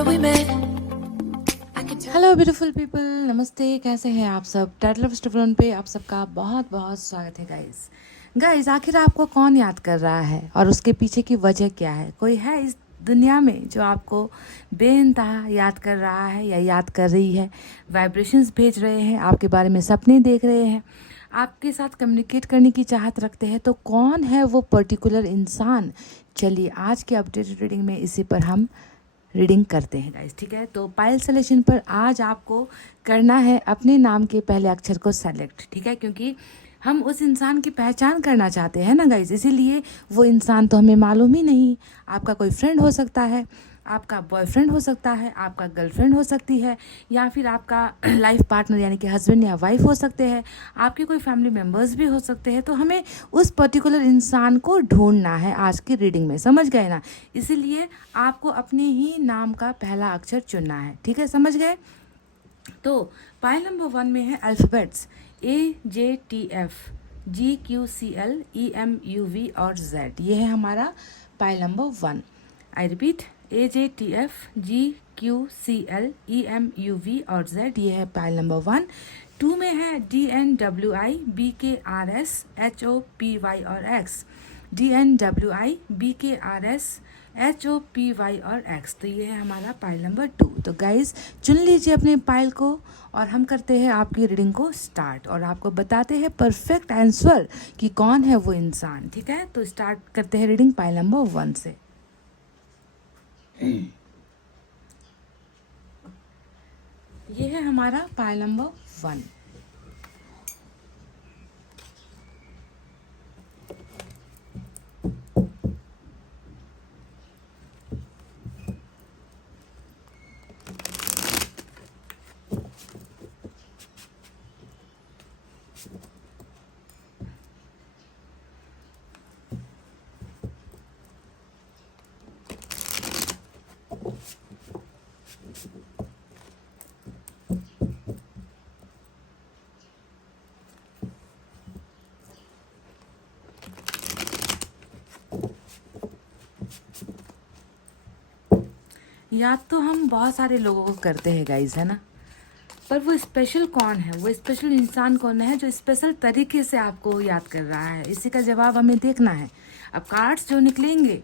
where we met. Hello beautiful people, नमस्ते। कैसे हैं आप सब? टाइटल ऑफ स्टोन पे आप सबका बहुत बहुत स्वागत है गाइस। आखिर आपको कौन याद कर रहा है और उसके पीछे की वजह क्या है? कोई है इस दुनिया में जो आपको बेइंतहा याद कर रहा है या याद कर रही है? वाइब्रेशंस भेज रहे हैं, आपके बारे में सपने देख रहे हैं, आपके साथ कम्युनिकेट करने की चाहत रखते हैं। तो कौन है वो पर्टिकुलर इंसान? चलिए आज की अपडेटेड रीडिंग में इसी पर हम रीडिंग करते हैं गाइस, ठीक है। तो पायल सेलेक्शन पर आज आपको करना है अपने नाम के पहले अक्षर को सेलेक्ट, ठीक है, क्योंकि हम उस इंसान की पहचान करना चाहते हैं ना गाइस। इसीलिए वो इंसान तो हमें मालूम ही नहीं। आपका कोई फ्रेंड हो सकता है, आपका बॉयफ्रेंड हो सकता है, आपका गर्लफ्रेंड हो सकती है, या फिर आपका लाइफ पार्टनर यानी कि हस्बैंड या वाइफ हो सकते हैं, आपके कोई फैमिली मेम्बर्स भी हो सकते हैं। तो हमें उस पर्टिकुलर इंसान को ढूंढना है आज की रीडिंग में, समझ गए ना। इसीलिए आपको अपने ही नाम का पहला अक्षर चुनना है, ठीक है, समझ गए। तो पाइल नंबर 1 में है अल्फ़ाबेट्स AJTF GQCL EMUV और Z। ये है हमारा pile number 1। I repeat, AJTF GQCL EMUV और Z, ये है पाइल नंबर 1। 2 में है DNWIBKRSHOPY और X। DNWIBKRSHOPY और X, तो ये है हमारा पाइल नंबर 2। तो गाइज चुन लीजिए अपने पाइल को और हम करते हैं आपकी रीडिंग को स्टार्ट और आपको बताते हैं परफेक्ट आंसर कि कौन है वो इंसान, ठीक है। तो स्टार्ट करते हैं रीडिंग पाइल नंबर 1 से। ये है हमारा पाइल नंबर 1। याद तो हम बहुत सारे लोगों को करते हैं गाइज, है ना, पर वो स्पेशल कौन है, वो स्पेशल इंसान कौन है जो स्पेशल तरीके से आपको याद कर रहा है, इसी का जवाब हमें देखना है। अब कार्ड्स जो निकलेंगे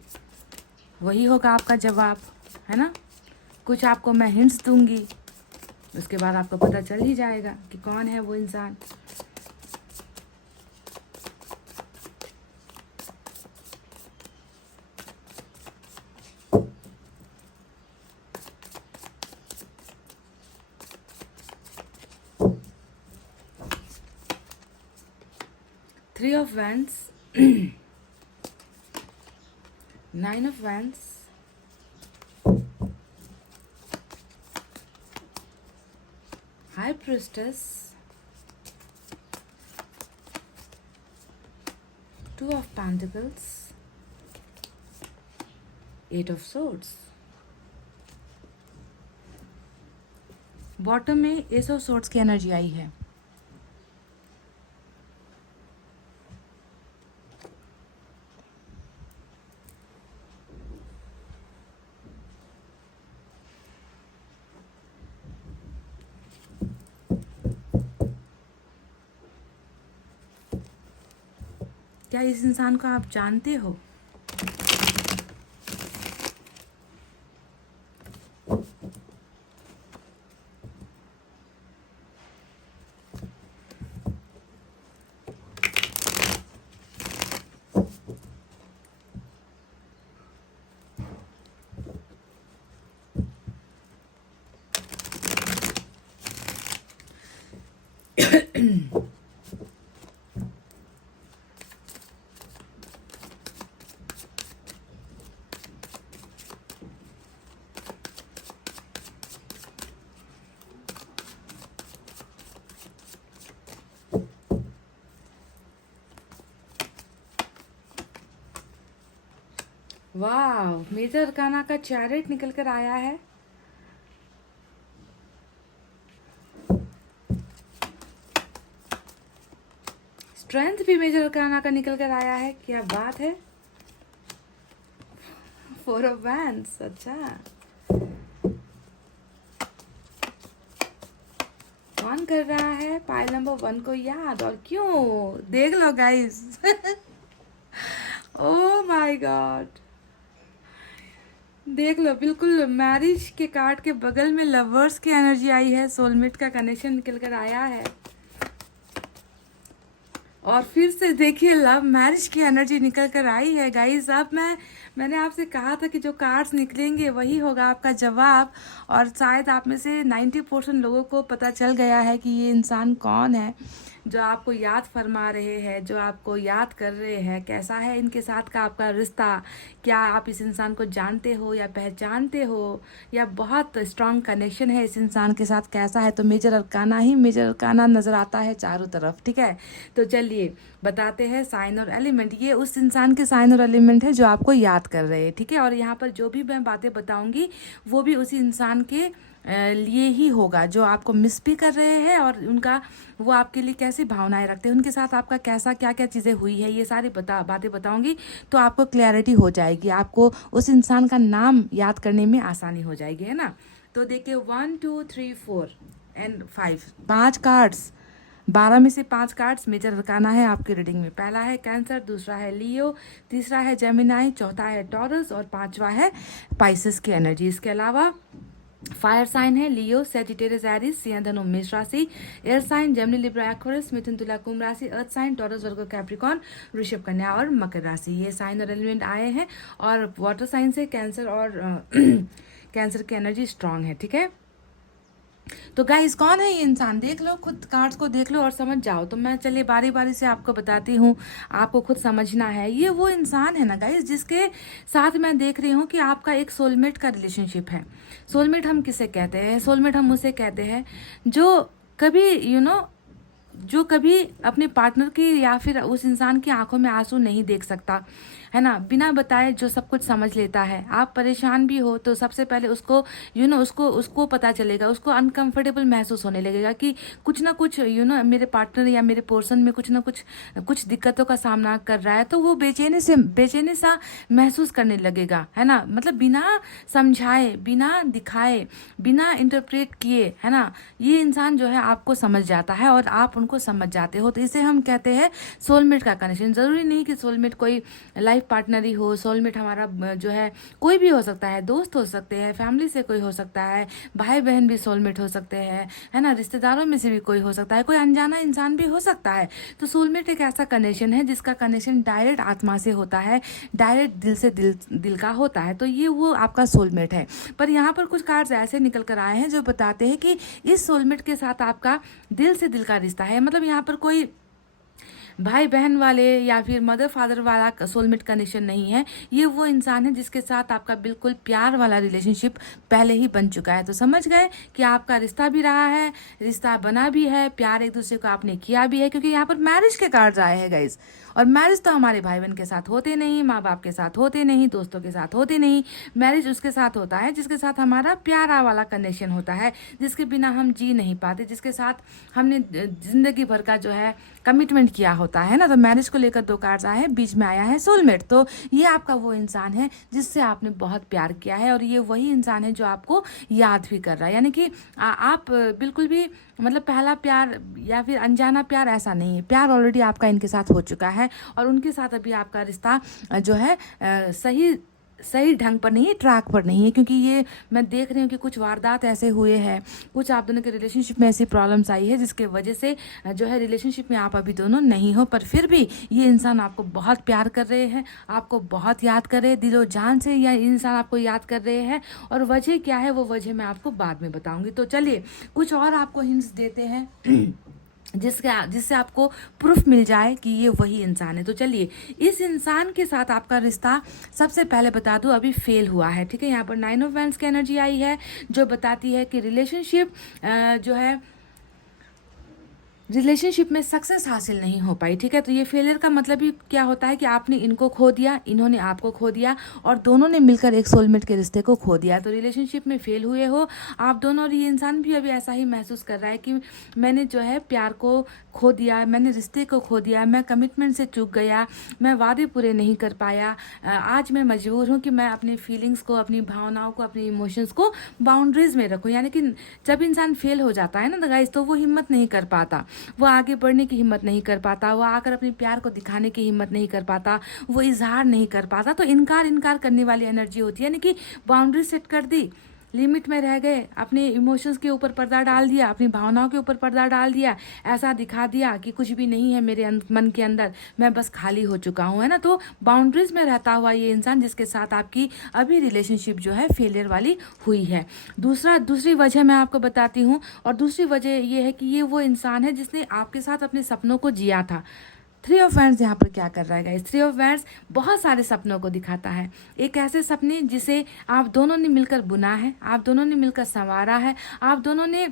वही होगा आपका जवाब, है ना। कुछ आपको मैं हिंट्स दूंगी, उसके बाद आपको पता चल ही जाएगा कि कौन है वो इंसान। Three of Wands, Nine of Wands, High Priestess, Two of Pentacles, Eight of Swords। Bottom में एस ऑफ सोर्ड्स की एनर्जी आई है। क्या इस इंसान को आप जानते हो? वाह, मेजर अरकाना का चैरिट निकल कर आया है। स्ट्रेंथ भी मेजर अरकाना का निकल कर आया है, क्या बात है। फोर ऑफ वैंड्स, अच्छा कौन कर रहा है पाइल नंबर 1 को याद, और क्यों? देख लो गाइस। ओ माय गॉड, देख लो, बिल्कुल मैरिज के कार्ड के बगल में लवर्स की एनर्जी आई है, सोलमेट का कनेक्शन निकल कर आया है। और फिर से देखिए लव मैरिज की एनर्जी निकल कर आई है गाइस। अब मैंने आपसे कहा था कि जो कार्ड्स निकलेंगे वही होगा आपका जवाब, और शायद आप में से 90% लोगों को पता चल गया है कि ये इंसान कौन है जो आपको याद फरमा रहे हैं, जो आपको याद कर रहे हैं। कैसा है इनके साथ का आपका रिश्ता? क्या आप इस इंसान को जानते हो या पहचानते हो, या बहुत स्ट्रांग कनेक्शन है इस इंसान के साथ? कैसा है? तो मेजर अरकाना ही मेजर अरकाना नज़र आता है चारों तरफ, ठीक है। तो चलिए बताते हैं साइन और एलिमेंट। ये उस इंसान के साइन और एलिमेंट है जो आपको याद कर रहे हैं, ठीक है। और यहाँ पर जो भी मैं बातें बताऊंगी वो भी उसी इंसान के लिए ही होगा जो आपको मिस भी कर रहे हैं, और उनका वो आपके लिए कैसी भावनाएं रखते हैं, उनके साथ आपका कैसा क्या क्या चीज़ें हुई है, ये सारी बातें बताऊंगी तो आपको क्लैरिटी हो जाएगी, आपको उस इंसान का नाम याद करने में आसानी हो जाएगी, है ना। तो देखिए 1 2 3 4 एंड 5, 5 कार्ड्स, 12 में से 5 कार्ड्स मेजर अरकाना है आपकी रीडिंग में। पहला है कैंसर, दूसरा है लियो, तीसरा है जेमिनाई, चौथा है टॉरस और पांचवा है पाइसेस की एनर्जी। इसके अलावा फायर साइन है लियो, सेजिटेरियस, एरिस, सिंह, धनु, मेष राशि। Air sign Gemini, Libra, Aquarius, मिथुन, तुला, कुंभ राशि। Earth sign Taurus, Virgo, Capricorn, वृषभ, कन्या और मकर राशि। ये साइन और एलिमेंट आए हैं। और वाटर साइन से कैंसर और कैंसर की एनर्जी स्ट्रांग है, ठीक है। तो गाइस कौन है ये इंसान? देख लो, खुद कार्ड्स को देख लो और समझ जाओ। तो मैं चलिए बारी बारी से आपको बताती हूँ, आपको खुद समझना है। ये वो इंसान है ना गाइस जिसके साथ मैं देख रही हूँ कि आपका एक सोलमेट का रिलेशनशिप है। सोलमेट हम किसे कहते हैं? सोलमेट हम उसे कहते हैं जो कभी जो कभी अपने पार्टनर की या फिर उस इंसान की आंखों में आंसू नहीं देख सकता, है ना। बिना बताए जो सब कुछ समझ लेता है। आप परेशान भी हो तो सबसे पहले उसको उसको पता चलेगा, उसको अनकंफर्टेबल महसूस होने लगेगा कि कुछ ना कुछ मेरे पार्टनर या मेरे पर्सन में कुछ ना कुछ दिक्कतों का सामना कर रहा है, तो वो बेचैनी सा महसूस करने लगेगा, है ना। मतलब बिना समझाए, बिना दिखाए, बिना इंटरप्रेट किए, है ना, ये इंसान जो है आपको समझ जाता है और आप उनको समझ जाते हो। तो इसे हम कहते हैं सोलमेट का कनेक्शन। जरूरी नहीं कि सोलमेट कोई लाइफ पार्टनर ही हो। सोलमेट हमारा जो है कोई भी हो सकता है, दोस्त हो सकते हैं, फैमिली से कोई हो सकता है, भाई बहन भी सोलमेट हो सकते हैं, है ना, रिश्तेदारों में से भी कोई हो सकता है, कोई अनजाना इंसान भी हो सकता है। तो सोलमेट एक ऐसा कनेक्शन है जिसका कनेक्शन डायरेक्ट आत्मा से होता है, डायरेक्ट दिल से दिल का होता है। तो ये वो आपका सोलमेट है। पर यहाँ पर कुछ कार्ड्स ऐसे निकल कर आए हैं जो बताते हैं कि इस सोलमेट के साथ आपका दिल से दिल का रिश्ता है। मतलब यहाँ पर कोई भाई बहन वाले या फिर मदर फादर वाला सोलमेट कनेक्शन नहीं है। ये वो इंसान है जिसके साथ आपका बिल्कुल प्यार वाला रिलेशनशिप पहले ही बन चुका है। तो समझ गए कि आपका रिश्ता भी रहा है, रिश्ता बना भी है, प्यार एक दूसरे को आपने किया भी है, क्योंकि यहाँ पर मैरिज के कार्ड्स आए हैं गाइज। और मैरिज तो हमारे भाई बहन के साथ होते नहीं, माँ बाप के साथ होते नहीं, दोस्तों के साथ होते नहीं। मैरिज उसके साथ होता है जिसके साथ हमारा प्यारा वाला कनेक्शन होता है, जिसके बिना हम जी नहीं पाते, जिसके साथ हमने जिंदगी भर का जो है कमिटमेंट किया होता है ना। तो मैरिज को लेकर 2 कार्ड्स आए हैं, बीच में आया है सोलमेट। तो ये आपका वो इंसान है जिससे आपने बहुत प्यार किया है, और ये वही इंसान है जो आपको याद भी कर रहा है। यानी कि आप बिल्कुल भी मतलब पहला प्यार या फिर अनजाना प्यार ऐसा नहीं है। प्यार ऑलरेडी आपका इनके साथ हो चुका है, और उनके साथ अभी आपका रिश्ता जो है सही ढंग पर नहीं है, ट्रैक पर नहीं है। क्योंकि ये मैं देख रही हूँ कि कुछ वारदात ऐसे हुए हैं, कुछ आप दोनों के रिलेशनशिप में ऐसी प्रॉब्लम्स आई है जिसके वजह से जो है रिलेशनशिप में आप अभी दोनों नहीं हो। पर फिर भी ये इंसान आपको बहुत प्यार कर रहे हैं, आपको बहुत याद कर रहे हैं, दिलो जान से ये इंसान आपको याद कर रहे हैं। और वजह क्या है वो वजह मैं आपको बाद में बताऊंगी। तो चलिए कुछ और आपको हिंट्स देते हैं जिससे आपको प्रूफ मिल जाए कि ये वही इंसान है। तो चलिए, इस इंसान के साथ आपका रिश्ता सबसे पहले बता दूं अभी फेल हुआ है, ठीक है। यहाँ पर 9 ऑफ वैंड्स की एनर्जी आई है जो बताती है कि रिलेशनशिप जो है रिलेशनशिप में सक्सेस हासिल नहीं हो पाई, ठीक है। तो ये फेलियर का मतलब ही क्या होता है कि आपने इनको खो दिया, इन्होंने आपको खो दिया, और दोनों ने मिलकर एक सोलमेट के रिश्ते को खो दिया। तो रिलेशनशिप में फेल हुए हो आप दोनों, और ये इंसान भी अभी ऐसा ही महसूस कर रहा है कि मैंने जो है प्यार को खो दिया, मैंने रिश्ते को खो दिया, मैं कमिटमेंट से चूक गया, मैं वादे पूरे नहीं कर पाया। आज मैं मजबूर हूँ कि मैं अपने फीलिंग्स को, अपनी भावनाओं को, अपनी इमोशंस को बाउंड्रीज में रखूँ। यानी कि जब इंसान फेल हो जाता है ना गाइस, तो वो हिम्मत नहीं कर पाता, वो आगे बढ़ने की हिम्मत नहीं कर पाता, वो आकर अपने प्यार को दिखाने की हिम्मत नहीं कर पाता, वो इजहार नहीं कर पाता। तो इनकार करने वाली एनर्जी होती है, यानी कि बाउंड्री सेट कर दी, लिमिट में रह गए, अपने इमोशंस के ऊपर पर्दा डाल दिया, अपनी भावनाओं के ऊपर पर्दा डाल दिया, ऐसा दिखा दिया कि कुछ भी नहीं है मेरे मन के अंदर, मैं बस खाली हो चुका हूँ, है ना। तो बाउंड्रीज में रहता हुआ ये इंसान जिसके साथ आपकी अभी रिलेशनशिप जो है फेलियर वाली हुई है। दूसरी वजह मैं आपको बताती हूँ, और दूसरी वजह ये है कि ये वो इंसान है जिसने आपके साथ अपने सपनों को जिया था। थ्री ऑफ वैंड्स यहाँ पर क्या कर रहा है गाइस? थ्री ऑफ वैंड्स बहुत सारे सपनों को दिखाता है। एक ऐसे सपने जिसे आप दोनों ने मिलकर बुना है, आप दोनों ने मिलकर संवारा है, आप दोनों ने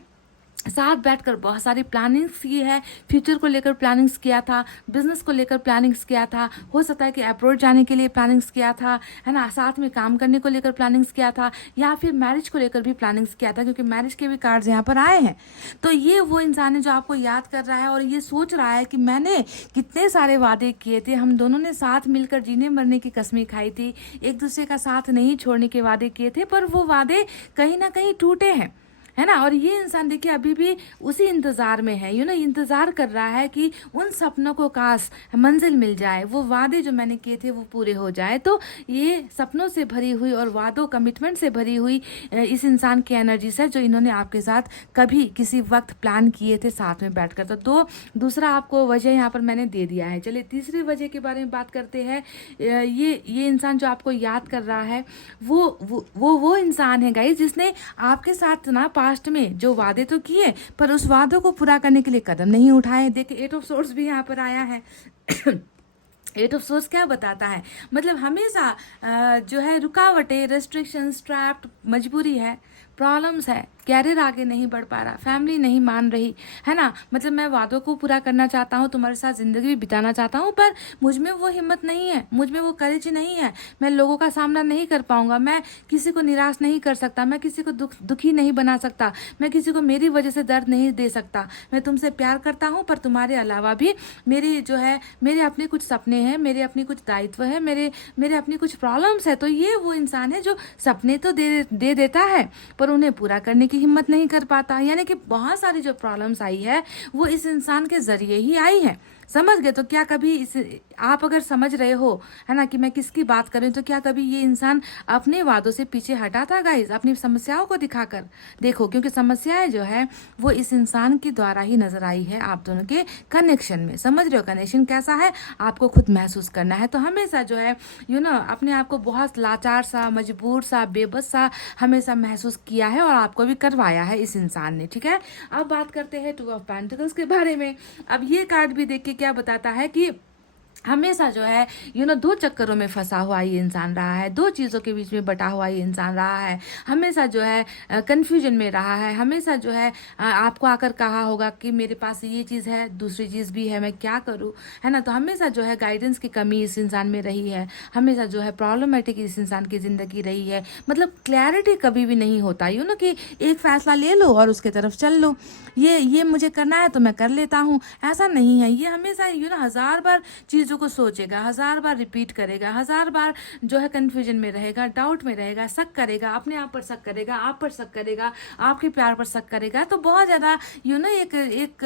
साथ बैठकर बहुत सारी प्लानिंग्स की है, फ्यूचर को लेकर प्लानिंग्स किया था, बिजनेस को लेकर प्लानिंग्स किया था, हो सकता है कि अब्रॉड जाने के लिए प्लानिंग्स किया था, है ना, साथ में काम करने को लेकर प्लानिंग्स किया था, या फिर मैरिज को लेकर भी प्लानिंग्स किया था, क्योंकि मैरिज के भी कार्ड्स यहाँ पर आए हैं। तो ये वो इंसान है जो आपको याद कर रहा है और ये सोच रहा है कि मैंने कितने सारे वादे किए थे, हम दोनों ने साथ मिलकर जीने मरने की कसमें खाई थी, एक दूसरे का साथ नहीं छोड़ने के वादे किए थे, पर वो वादे कहीं ना कहीं टूटे हैं, है ना। और ये इंसान देखिए अभी भी उसी इंतज़ार में है, इंतज़ार कर रहा है कि उन सपनों को काश मंजिल मिल जाए, वो वादे जो मैंने किए थे वो पूरे हो जाए। तो ये सपनों से भरी हुई और वादों कमिटमेंट से भरी हुई इस इंसान की एनर्जी है जो इन्होंने आपके साथ कभी किसी वक्त प्लान किए थे साथ में बैठकर। तो दूसरा आपको वजह यहाँ पर मैंने दे दिया है। चलिए तीसरी वजह के बारे में बात करते हैं। ये इंसान जो आपको याद कर रहा है वो इंसान है गाइस जिसने आपके साथ ना पास्ट में जो वादे तो किए, पर उस वादों को पूरा करने के लिए कदम नहीं उठाए। देखिए 8 ऑफ सोर्ड्स भी यहाँ पर आया है। 8 ऑफ सोर्ड्स क्या बताता है? मतलब हमेशा जो है रुकावटें, रेस्ट्रिक्शंस, ट्रैप्ड, मजबूरी है, प्रॉब्लम्स है, कैरियर आगे नहीं बढ़ पा रहा, फैमिली नहीं मान रही, है ना। मतलब मैं वादों को पूरा करना चाहता हूँ, तुम्हारे साथ ज़िंदगी भी बिताना चाहता हूँ, पर मुझ में वो हिम्मत नहीं है, मुझ में वो करेज नहीं है, मैं लोगों का सामना नहीं कर पाऊंगा, मैं किसी को निराश नहीं कर सकता, मैं किसी को दुखी नहीं बना सकता, मैं किसी को मेरी वजह से दर्द नहीं दे सकता। मैं तुमसे प्यार करता हूँ, पर तुम्हारे अलावा भी मेरी जो है मेरे अपने कुछ सपने हैं, मेरे अपनी कुछ दायित्व है, मेरे अपनी कुछ प्रॉब्लम्स है। तो ये वो इंसान है जो सपने तो दे देता है, पर उन्हें पूरा करने की हिम्मत नहीं कर पाता। यानी कि बहुत सारी जो प्रॉब्लम्स आई है वो इस इंसान के जरिए ही आई है। समझ गए? तो क्या कभी आप अगर समझ रहे हो, है ना, कि मैं किसकी बात कर रही हूँ, तो क्या कभी ये इंसान अपने वादों से पीछे हटा था गाइज, अपनी समस्याओं को दिखाकर? देखो, क्योंकि समस्याएं जो है वो इस इंसान के द्वारा ही नजर आई है आप दोनों के कनेक्शन में। समझ रहे हो? कनेक्शन कैसा है आपको खुद महसूस करना है। तो हमेशा जो है अपने आप को बहुत लाचार सा, मजबूर सा, बेबस सा हमेशा महसूस किया है, और आपको भी करवाया है इस इंसान ने। ठीक है, अब बात करते हैं 2 ऑफ पेंटिकल्स के बारे में। अब ये कार्ड भी देख के क्या बताता है कि हमेशा जो है 2 चक्करों में फंसा हुआ ये इंसान रहा है, 2 चीज़ों के बीच में बटा हुआ ये इंसान रहा है, हमेशा जो है कंफ्यूजन में रहा है, हमेशा जो है आपको आकर कहा होगा कि मेरे पास ये चीज़ है, दूसरी चीज़ भी है, मैं क्या करूं, है ना। तो हमेशा जो है गाइडेंस की कमी इस इंसान में रही है, हमेशा जो है प्रॉब्लमेटिक इस इंसान की ज़िंदगी रही है। मतलब क्लैरिटी कभी भी नहीं होता कि एक फैसला ले लो और उसके तरफ चल लो, ये मुझे करना है तो मैं कर लेता हूँ, ऐसा नहीं है। ये हमेशा 1000 बार चीज़ों को सोचेगा, 1000 बार रिपीट करेगा, 1000 बार जो है कंफ्यूजन में रहेगा, डाउट में रहेगा, शक करेगा, अपने आप पर शक करेगा, आप पर शक करेगा, आपके प्यार पर शक करेगा। तो बहुत ज़्यादा एक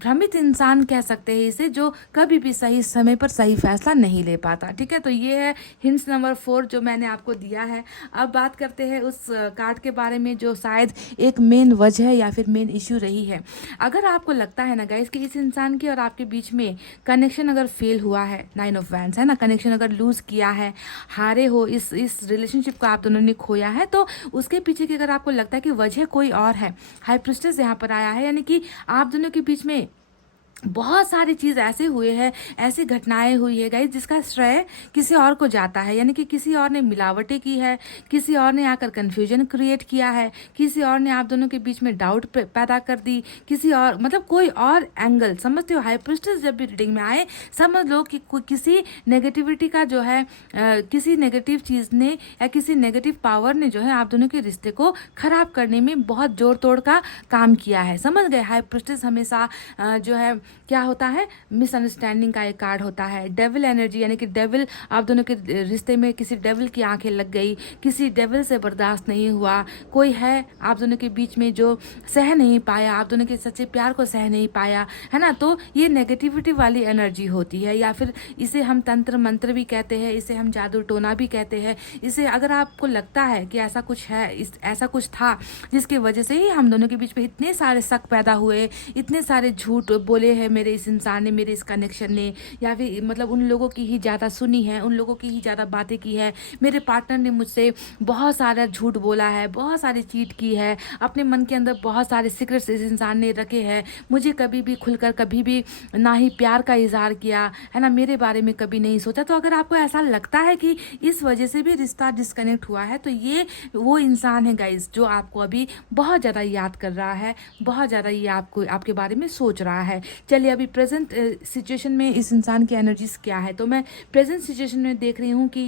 भ्रमित इंसान कह सकते हैं इसे, जो कभी भी सही समय पर सही फैसला नहीं ले पाता। ठीक है, तो ये है हिंट्स नंबर 4 जो मैंने आपको दिया है। अब बात करते हैं उस कार्ड के बारे में जो शायद एक मेन वजह या फिर मेन इश्यू रही है। अगर आपको लगता है ना गाइस कि इस इंसान के और आपके बीच में कनेक्शन अगर फेल हुआ है, 9 ऑफ वैंड्स है ना, कनेक्शन अगर लूज किया है, हारे हो, इस रिलेशनशिप को आप दोनों ने खोया है, तो उसके पीछे की अगर आपको लगता है कि वजह कोई और है, हाई प्रिस्टेस यहाँ पर आया है, यानी कि आप दोनों के बीच में बहुत सारी चीज़ ऐसे हुए हैं, ऐसी घटनाएं हुई है गाइस, जिसका श्रेय किसी और को जाता है। यानी कि किसी और ने मिलावटें की है, किसी और ने आकर कन्फ्यूजन क्रिएट किया है, किसी और ने आप दोनों के बीच में डाउट पैदा कर दी, किसी और मतलब कोई और एंगल, समझते हो। हाई प्रीस्टेस जब भी रीडिंग में आए, समझ लो कि किसी नेगेटिविटी का जो है किसी नेगेटिव चीज़ ने या किसी नेगेटिव पावर ने जो है आप दोनों के रिश्ते को खराब करने में बहुत जोर तोड़ का काम किया है। समझ गए। हाई प्रीस्टेस हमेशा जो है क्या होता है, मिसअंडरस्टैंडिंग का एक कार्ड होता है। डेविल एनर्जी, यानी कि डेविल, आप दोनों के रिश्ते में किसी डेविल की आंखें लग गई, किसी डेविल से बर्दाश्त नहीं हुआ, कोई है आप दोनों के बीच में जो सह नहीं पाया, आप दोनों के सच्चे प्यार को सह नहीं पाया, है ना। तो ये नेगेटिविटी वाली एनर्जी होती है, या फिर इसे हम तंत्र मंत्र भी कहते हैं, इसे हम जादू टोना भी कहते हैं। इसे अगर आपको लगता है कि ऐसा कुछ है, ऐसा कुछ था जिसकी वजह से ही हम दोनों के बीच में इतने सारे शक पैदा हुए, इतने सारे झूठ बोले हैं मेरे इस इंसान ने, मेरे इस कनेक्शन ने, या फिर मतलब उन लोगों की ही ज़्यादा सुनी है, उन लोगों की ही ज़्यादा बातें की है, मेरे पार्टनर ने मुझसे बहुत सारा झूठ बोला है, बहुत सारी चीट की है, अपने मन के अंदर बहुत सारे सीक्रेट्स इस इंसान ने रखे हैं, मुझे कभी भी खुलकर कभी भी ना ही प्यार का इजहार किया है ना, मेरे बारे में कभी नहीं सोचा। तो अगर आपको ऐसा लगता है कि इस वजह से भी रिश्ता डिस्कनेक्ट हुआ है, तो ये वो इंसान है गाइज जो आपको अभी बहुत ज़्यादा याद कर रहा है, बहुत ज़्यादा ये आपको आपके बारे में सोच रहा है। चलिए अभी प्रेजेंट सिचुएशन में इस इंसान की एनर्जीज क्या है। तो मैं प्रेजेंट सिचुएशन में देख रही हूँ कि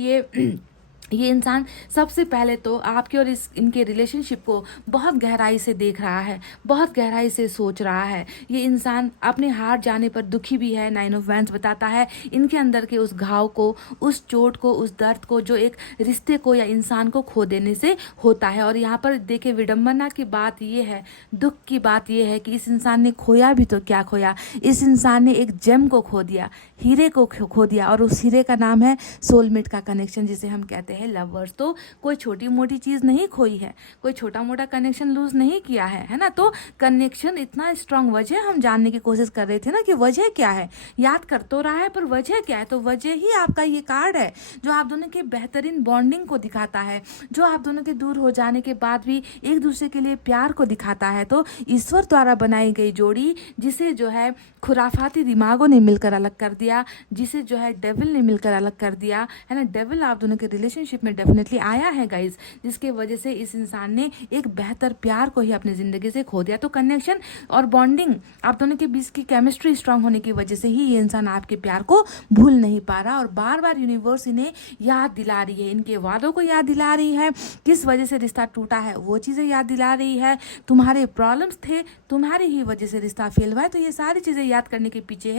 ये इंसान सबसे पहले तो आपके और इनके रिलेशनशिप को बहुत गहराई से देख रहा है, बहुत गहराई से सोच रहा है। ये इंसान अपने हार जाने पर दुखी भी है। 9 ऑफ वैंड्स बताता है इनके अंदर के उस घाव को, उस चोट को, उस दर्द को जो एक रिश्ते को या इंसान को खो देने से होता है। और यहाँ पर देखिए विडम्बना की बात ये है, दुख की बात ये है कि इस इंसान ने खोया भी तो क्या खोया, इस इंसान ने एक जेम को खो दिया, हीरे को खो दिया, और उस हीरे का नाम है सोलमेट का कनेक्शन, जिसे हम कहते हैं लवर्स। तो कोई छोटी मोटी चीज़ नहीं खोई है, कोई छोटा मोटा कनेक्शन लूज नहीं किया है ना। तो कनेक्शन इतना स्ट्रांग, वजह हम जानने की कोशिश कर रहे थे ना कि वजह क्या है, याद कर तो रहा है पर वजह क्या है। तो वजह ही आपका ये कार्ड है जो आप दोनों के बेहतरीन बॉन्डिंग को दिखाता है, जो आप दोनों के दूर हो जाने के बाद भी एक दूसरे के लिए प्यार को दिखाता है। तो ईश्वर द्वारा बनाई गई जोड़ी, जिसे जो है खुराफाती दिमागों ने मिलकर अलग कर दिया, जिसे जो है डेविल ने मिलकर अलग कर दिया, है ना। डेविल आप दोनों के रिलेशनशिप में डेफिनेटली आया है गाइज, जिसके वजह से इस इंसान ने एक बेहतर प्यार को ही अपनी ज़िंदगी से खो दिया। तो कनेक्शन और बॉन्डिंग, आप दोनों के बीच की केमिस्ट्री स्ट्रांग होने की वजह से ही ये इंसान आपके प्यार को भूल नहीं पा रहा, और बार बार यूनिवर्स इन्हें याद दिला रही है, इनके वादों को याद दिला रही है, किस वजह से रिश्ता टूटा है वो चीज़ें याद दिला रही है, तुम्हारे प्रॉब्लम्स थे, तुम्हारी ही वजह से रिश्ता फेल हुआ है। तो ये सारी चीज़ें याद करने के पीछे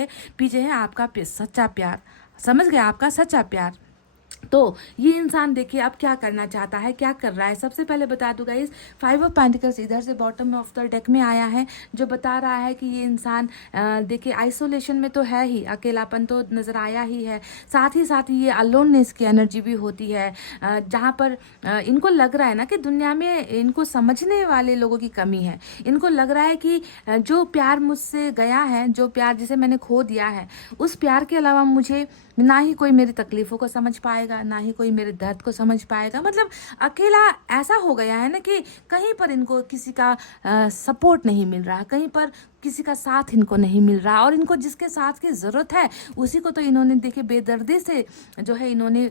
है आपका सच्चा प्यार। समझ गए, आपका सच्चा प्यार। तो ये इंसान देखिए अब क्या करना चाहता है, क्या कर रहा है। सबसे पहले बता दूं गाइस, 5 ऑफ पेंटिकल्स इधर से बॉटम ऑफ द डेक में आया है, जो बता रहा है कि ये इंसान देखिए आइसोलेशन में तो है ही, अकेलापन तो नज़र आया ही है, साथ ही ये अलोननेस की एनर्जी भी होती है, जहाँ पर इनको लग रहा है ना कि दुनिया में इनको समझने वाले लोगों की कमी है। इनको लग रहा है कि जो प्यार मुझसे गया है, जो प्यार जिसे मैंने खो दिया है, उस प्यार के अलावा मुझे ना ही कोई मेरी तकलीफ़ों को समझ पाएगा, ना ही कोई मेरे दर्द को समझ पाएगा। मतलब अकेला ऐसा हो गया है ना कि कहीं पर इनको किसी का सपोर्ट नहीं मिल रहा, कहीं पर किसी का साथ इनको नहीं मिल रहा, और इनको जिसके साथ की ज़रूरत है उसी को तो इन्होंने देखिए बेदर्दी से जो है इन्होंने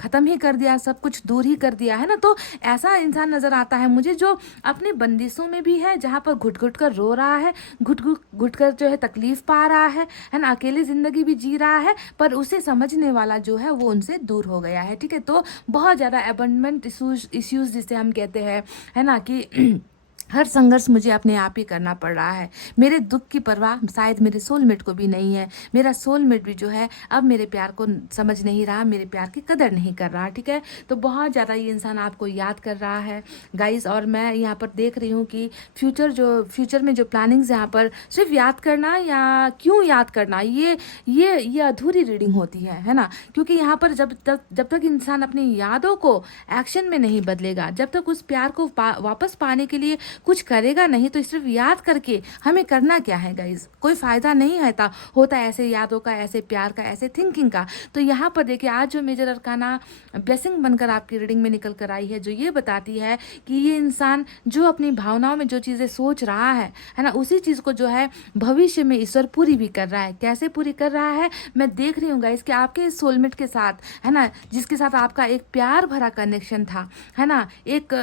ख़त्म ही कर दिया, सब कुछ दूर ही कर दिया, है ना। तो ऐसा इंसान नज़र आता है मुझे जो अपने बंदिशों में भी है, जहाँ पर घुट घुट कर रो रहा है, घुट कर जो है तकलीफ़ पा रहा है ना, अकेले ज़िंदगी भी जी रहा है, पर उसे समझने वाला जो है वो उनसे दूर हो गया है। ठीक है, तो बहुत ज़्यादा अबंडमेंट इश्यूज़ जिसे हम कहते हैं, है ना, कि हर संघर्ष मुझे अपने आप ही करना पड़ रहा है, मेरे दुख की परवाह शायद मेरे सोलमेट को भी नहीं है, मेरा सोलमेट भी जो है अब मेरे प्यार को समझ नहीं रहा, मेरे प्यार की कदर नहीं कर रहा। ठीक है, तो बहुत ज़्यादा ये इंसान आपको याद कर रहा है गाइस। और मैं यहाँ पर देख रही हूँ कि फ्यूचर में जो प्लानिंग्स यहाँ पर सिर्फ याद करना या क्यों याद करना, ये अधूरी रीडिंग होती है ना। क्योंकि यहाँ पर जब तक इंसान अपनी यादों को एक्शन में नहीं बदलेगा, जब तक उस प्यार को वापस पाने के लिए कुछ करेगा नहीं तो सिर्फ याद करके हमें करना क्या है गाइज, कोई फ़ायदा नहीं होता ऐसे यादों का, ऐसे प्यार का, ऐसे थिंकिंग का। तो यहाँ पर देखिए आज जो मेजर अरकाना ब्लेसिंग बनकर आपकी रीडिंग में निकल कर आई है, जो ये बताती है कि ये इंसान जो अपनी भावनाओं में जो चीज़ें सोच रहा है ना, उसी चीज़ को जो है भविष्य में ईश्वर पूरी भी कर रहा है। कैसे पूरी कर रहा है, मैं देख रही हूँ गाइस कि आपके सोलमेट के साथ, है ना, जिसके साथ आपका एक प्यार भरा कनेक्शन था, है ना, एक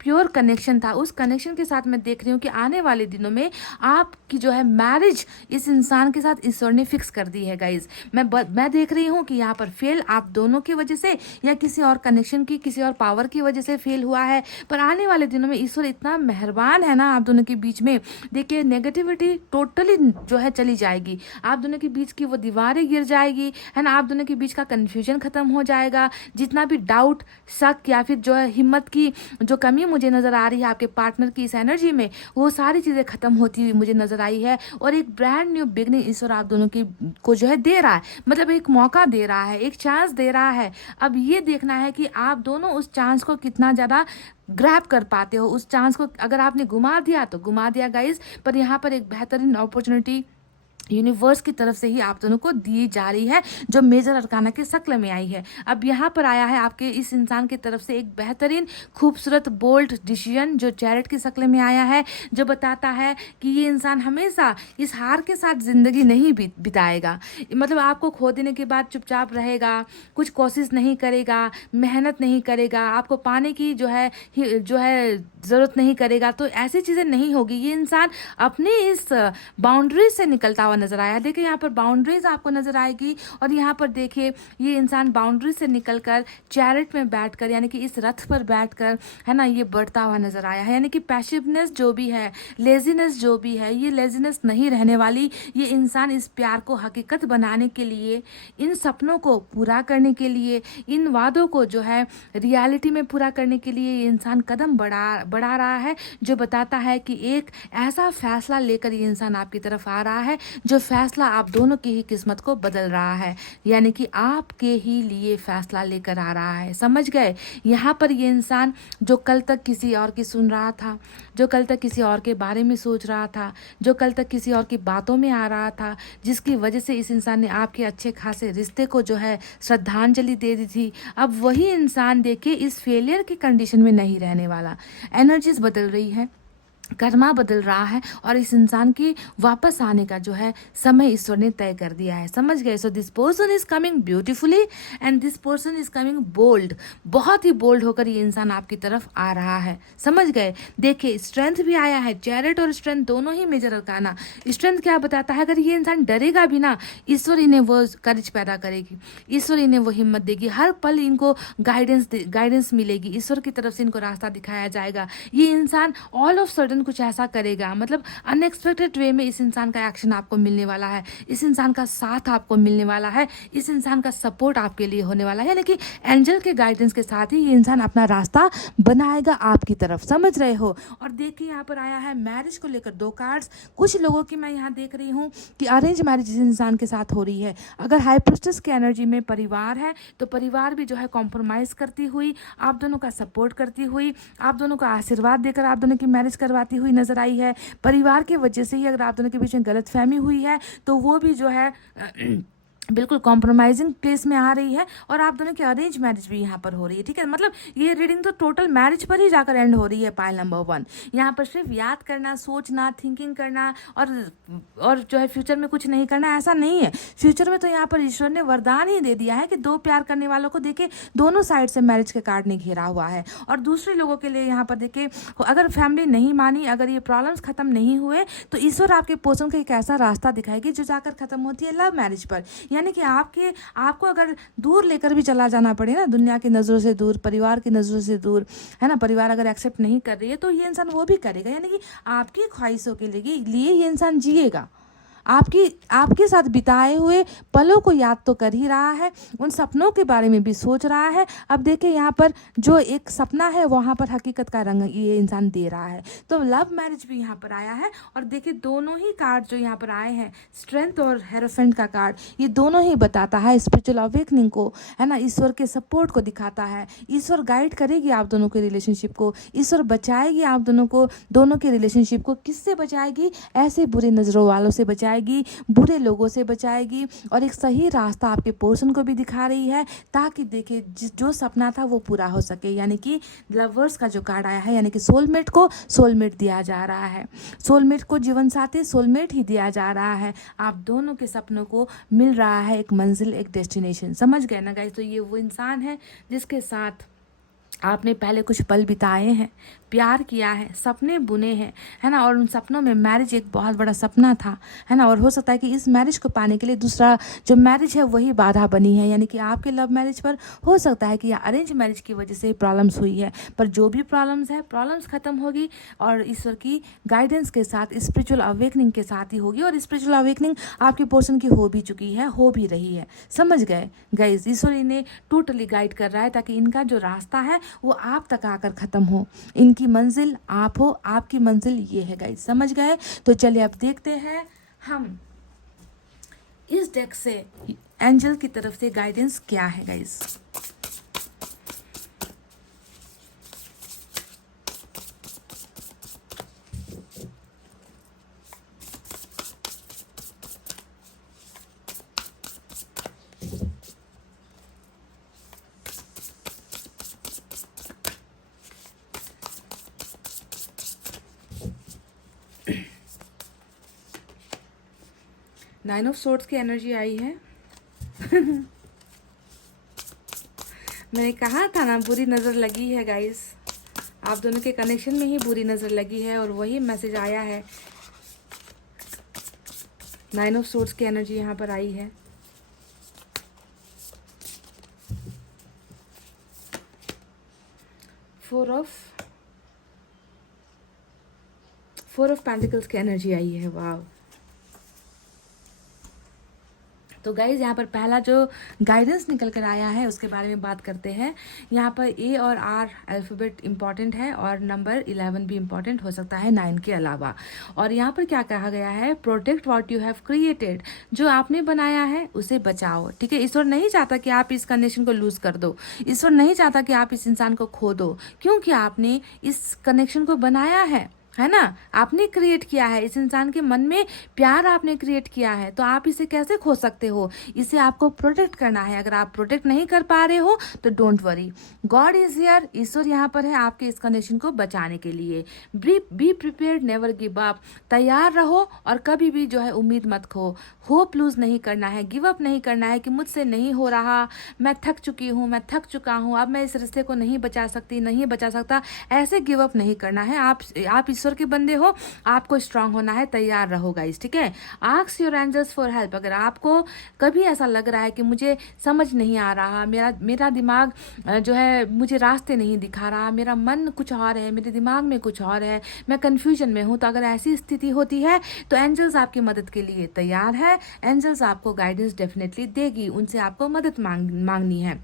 प्योर कनेक्शन था, उस कनेक्शन के साथ मैं देख रही हूँ कि आने वाले दिनों में आपकी जो है मैरिज इस इंसान के साथ ईश्वर ने फिक्स कर दी है गाइज। मैं देख रही हूँ कि यहाँ पर फेल आप दोनों की वजह से या किसी और कनेक्शन की, किसी और पावर की वजह से फेल हुआ है, पर आने वाले दिनों में ईश्वर इतना मेहरबान है ना आप दोनों के बीच में। देखिए नेगेटिविटी टोटली जो है चली जाएगी, आप दोनों के बीच की वो दीवारें गिर जाएगी, है ना, आप दोनों के बीच का कन्फ्यूजन खत्म हो जाएगा। जितना भी डाउट, शक या फिर जो है हिम्मत की जो कमी मुझे नज़र आ रही है आपके पार्टनर की इस एनर्जी में, वो सारी चीज़ें खत्म होती हुई मुझे नज़र आई है। और एक ब्रांड न्यू बिगनिंग ईश्वर आप दोनों की को जो है दे रहा है, मतलब एक मौका दे रहा है, एक चांस दे रहा है। अब ये देखना है कि आप दोनों उस चांस को कितना ज़्यादा ग्रैब कर पाते हो। उस चांस को अगर आपने घुमा दिया तो घुमा दिया गाइज, पर यहाँ पर एक बेहतरीन अपॉर्चुनिटी यूनिवर्स की तरफ से ही आप दोनों को दी जा रही है, जो मेजर अरकाना के शक्ल में आई है। अब यहाँ पर आया है आपके इस इंसान की तरफ से एक बेहतरीन खूबसूरत बोल्ड डिसीजन, जो चैरिट की शक्ल में आया है, जो बताता है कि ये इंसान हमेशा इस हार के साथ ज़िंदगी नहीं बिताएगा। मतलब आपको खो देने के बाद चुपचाप रहेगा, कुछ कोशिश नहीं करेगा, मेहनत नहीं करेगा, आपको पाने की जो है ज़रूरत नहीं करेगा, तो ऐसी चीज़ें नहीं होगी। ये इंसान अपने इस बाउंड्री से निकलता हुआ नजर आया। देखिए यहाँ पर बाउंड्रीज आपको नजर आएगी, और यहाँ पर देखिए ये इंसान बाउंड्री से निकलकर चैरिट में बैठकर, यानी कि इस रथ पर बैठकर, है ना, ये बढ़ता हुआ नजर आया है। यानी कि पैसिवनेस जो भी है, लेजीनेस जो भी है, ये लेजीनेस नहीं रहने वाली। ये इंसान इस प्यार को हकीकत बनाने के लिए, इन सपनों को पूरा करने के लिए, इन वादों को जो है रियलिटी में पूरा करने के लिए ये इंसान कदम बढ़ा रहा है, जो बताता है कि एक ऐसा फैसला लेकर ये इंसान आपकी तरफ आ रहा है, जो फैसला आप दोनों की ही किस्मत को बदल रहा है। यानी कि आपके ही लिए फैसला लेकर आ रहा है, समझ गए। यहाँ पर ये इंसान जो कल तक किसी और की सुन रहा था, जो कल तक किसी और के बारे में सोच रहा था, जो कल तक किसी और की बातों में आ रहा था, जिसकी वजह से इस इंसान ने आपके अच्छे खासे रिश्ते को जो है श्रद्धांजलि दे दी थी, अब वही इंसान देखिए इस फेलियर की कंडीशन में नहीं रहने वाला। एनर्जीज बदल रही है, कर्मा बदल रहा है, और इस इंसान की वापस आने का जो है समय ईश्वर ने तय कर दिया है, समझ गए। So this person is coming beautifully and this person is coming bold. बहुत ही बोल्ड होकर ये इंसान आपकी तरफ आ रहा है, समझ गए। देखिए स्ट्रेंथ भी आया है, चैरिट और स्ट्रेंथ दोनों ही मेजर अरकाना। स्ट्रेंथ क्या बताता है, अगर ये इंसान डरेगा भी ना, ईश्वर इन्हें वो करेज पैदा करेगी, ईश्वर इन्हें वो हिम्मत देगी, हर पल इनको गाइडेंस मिलेगी, ईश्वर की तरफ से इनको रास्ता दिखाया जाएगा। ये इंसान ऑल ऑफ सडन कुछ ऐसा करेगा, मतलब अनएक्सपेक्टेड वे में इस इंसान का एक्शन आपको मिलने वाला है, इस इंसान का साथ आपको मिलने वाला है, इस इंसान का सपोर्ट आपके लिए होने वाला है। यानी कि एंजल के गाइडेंस के साथ ही ये इंसान अपना रास्ता बनाएगा आपकी तरफ, समझ रहे हो। और देखिए यहाँ पर आया है मैरिज को लेकर 2 कार्ड्स। कुछ लोगों की मैं यहाँ देख रही हूँ कि अरेंज मैरिज इस इंसान के साथ हो रही है। अगर हाई प्रिस्टेस की एनर्जी में परिवार है, तो परिवार भी जो है कॉम्प्रोमाइज़ करती हुई, आप दोनों का सपोर्ट करती हुई, आप दोनों का आशीर्वाद देकर आप दोनों की मैरिज करवाती हुई नजर आई है। परिवार की वजह से ही अगर आप दोनों के बीच में गलतफहमी हुई है, तो वो भी जो है बिल्कुल कॉम्प्रोमाइजिंग प्लेस में आ रही है, और आप दोनों की अरेंज मैरिज भी यहाँ पर हो रही है, ठीक है। मतलब ये रीडिंग तो टोटल मैरिज पर ही जाकर एंड हो रही है। पाइल नंबर 1 यहाँ पर सिर्फ याद करना, सोचना, थिंकिंग करना और जो है फ्यूचर में कुछ नहीं करना, ऐसा नहीं है। फ्यूचर में तो यहाँ पर ईश्वर ने वरदान ही दे दिया है कि 2 प्यार करने वालों को देखिए दोनों साइड से मैरिज के कार्ड ने घेरा हुआ है। और दूसरे लोगों के लिए यहाँ पर देखिए, अगर फैमिली नहीं मानी, अगर ये प्रॉब्लम्स खत्म नहीं हुए, तो ईश्वर आपके पर्सन को एक ऐसा रास्ता दिखाएगी जो जाकर खत्म होती है लव मैरिज पर। यानी कि आपको अगर दूर लेकर भी चला जाना पड़े ना, दुनिया की नज़रों से दूर, परिवार की नज़रों से दूर, है ना, परिवार अगर एक्सेप्ट नहीं कर रही है, तो ये इंसान वो भी करेगा। यानी कि आपकी ख्वाहिशों के लिए ये इंसान जिएगा, आपकी आपके साथ बिताए हुए पलों को याद तो कर ही रहा है, उन सपनों के बारे में भी सोच रहा है। अब देखिए यहाँ पर जो एक सपना है वहाँ पर हकीकत का रंग ये इंसान दे रहा है। तो लव मैरिज भी यहाँ पर आया है। और देखिए दोनों ही कार्ड जो यहाँ पर आए हैं, स्ट्रेंथ और हेरोफेंट का कार्ड, ये दोनों ही बताता है स्पिरिचुअल अवेकनिंग को, है ना, ईश्वर के सपोर्ट को दिखाता है। ईश्वर गाइड करेगी आप दोनों के रिलेशनशिप को, ईश्वर बचाएगी आप दोनों को, दोनों के रिलेशनशिप को। किससे बचाएगी? ऐसे बुरी नज़रों वालों से बचाएगी, बुरे लोगों से बचाएगी, और एक सही रास्ता आपके पोर्शन को भी दिखा रही है, ताकि देखिए जो सपना था वो पूरा हो सके। यानी कि लवर्स का जो कार्ड आया है, यानी कि सोलमेट को सोलमेट दिया जा रहा है, सोलमेट को जीवन साथी सोलमेट ही दिया जा रहा है। आप दोनों के सपनों को मिल रहा है एक मंजिल, एक डेस्टिनेशन। समझ गए ना गाइस? तो ये वो इंसान है जिसके साथ आपने पहले कुछ पल बिताए हैं, प्यार किया है, सपने बुने हैं, है ना, और उन सपनों में मैरिज एक बहुत बड़ा सपना था, है ना। और हो सकता है कि इस मैरिज को पाने के लिए दूसरा जो मैरिज है वही बाधा बनी है। यानी कि आपके लव मैरिज पर हो सकता है कि अरेंज मैरिज की वजह से प्रॉब्लम्स हुई है, पर जो भी प्रॉब्लम्स है, प्रॉब्लम्स खत्म होगी और ईश्वर की गाइडेंस के साथ, स्पिरिचुअल अवेकनिंग के साथ ही होगी। और स्पिरिचुअल अवेकनिंग आपके पोर्शन की हो भी चुकी है, हो भी रही है। समझ गए गाइस? ईश्वर इन्हें टोटली गाइड कर रहा है ताकि इनका जो रास्ता है वो आप तक आकर ख़त्म हो। इनकी मंजिल आप हो, आपकी मंजिल ये है गाइस। समझ गए? तो चलिए अब देखते हैं हम इस डेक से एंजल की तरफ से गाइडेंस क्या है गाइस। नाइन ऑफ सोर्ड्स की एनर्जी आई है। मैंने कहा था ना बुरी नज़र लगी है गाइस, आप दोनों के कनेक्शन में ही बुरी नज़र लगी है और वही मैसेज आया है। नाइन ऑफ सोर्ड्स की एनर्जी यहाँ पर आई है। फोर ऑफ पेंटिकल्स की एनर्जी आई है। वाव। तो गाइज यहाँ पर पहला जो गाइडेंस निकल कर आया है उसके बारे में बात करते हैं। यहाँ पर ए और आर अल्फ़ाबेट इम्पॉर्टेंट है और नंबर 11 भी इम्पॉर्टेंट हो सकता है 9 के अलावा। और यहाँ पर क्या कहा गया है? Protect what you have created, जो आपने बनाया है उसे बचाओ। ठीक है, ईश्वर नहीं चाहता कि आप इस कनेक्शन को लूज कर दो, ईश्वर नहीं चाहता कि आप इस इंसान को खो दो, क्योंकि आपने इस कनेक्शन को बनाया है ना, आपने क्रिएट किया है, इस इंसान के मन में प्यार आपने क्रिएट किया है, तो आप इसे कैसे खो सकते हो? इसे आपको प्रोटेक्ट करना है। अगर आप प्रोटेक्ट नहीं कर पा रहे हो तो don't worry, God is here, ईश्वर यहाँ पर है आपके इस कनेक्शन को बचाने के लिए। Be prepared, never give up, तैयार रहो और कभी भी जो है उम्मीद मत खो, होप लूज नहीं करना है, गिव अप नहीं करना है कि मुझसे नहीं हो रहा, मैं थक चुकी हूँ, मैं थक चुका हूँ, अब मैं इस रिश्ते को नहीं बचा सकती, नहीं बचा सकता, ऐसे गिव अप नहीं करना है। आप ईश्वर के बंदे हो, आपको स्ट्रांग होना है, तैयार रहो गाइस। ठीक है, ask your angels for help. अगर आपको कभी ऐसा लग रहा है कि मुझे समझ नहीं आ रहा, मेरा दिमाग जो है मुझे रास्ते नहीं दिखा रहा, मेरा मन कुछ और है, मेरे दिमाग में कुछ और है, मैं कन्फ्यूजन में हूँ, तो अगर ऐसी स्थिति होती है तो एंजल्स आपकी मदद के लिए तैयार है। एंजल्स आपको गाइडेंस डेफिनेटली देगी, उनसे आपको मदद मांगनी है।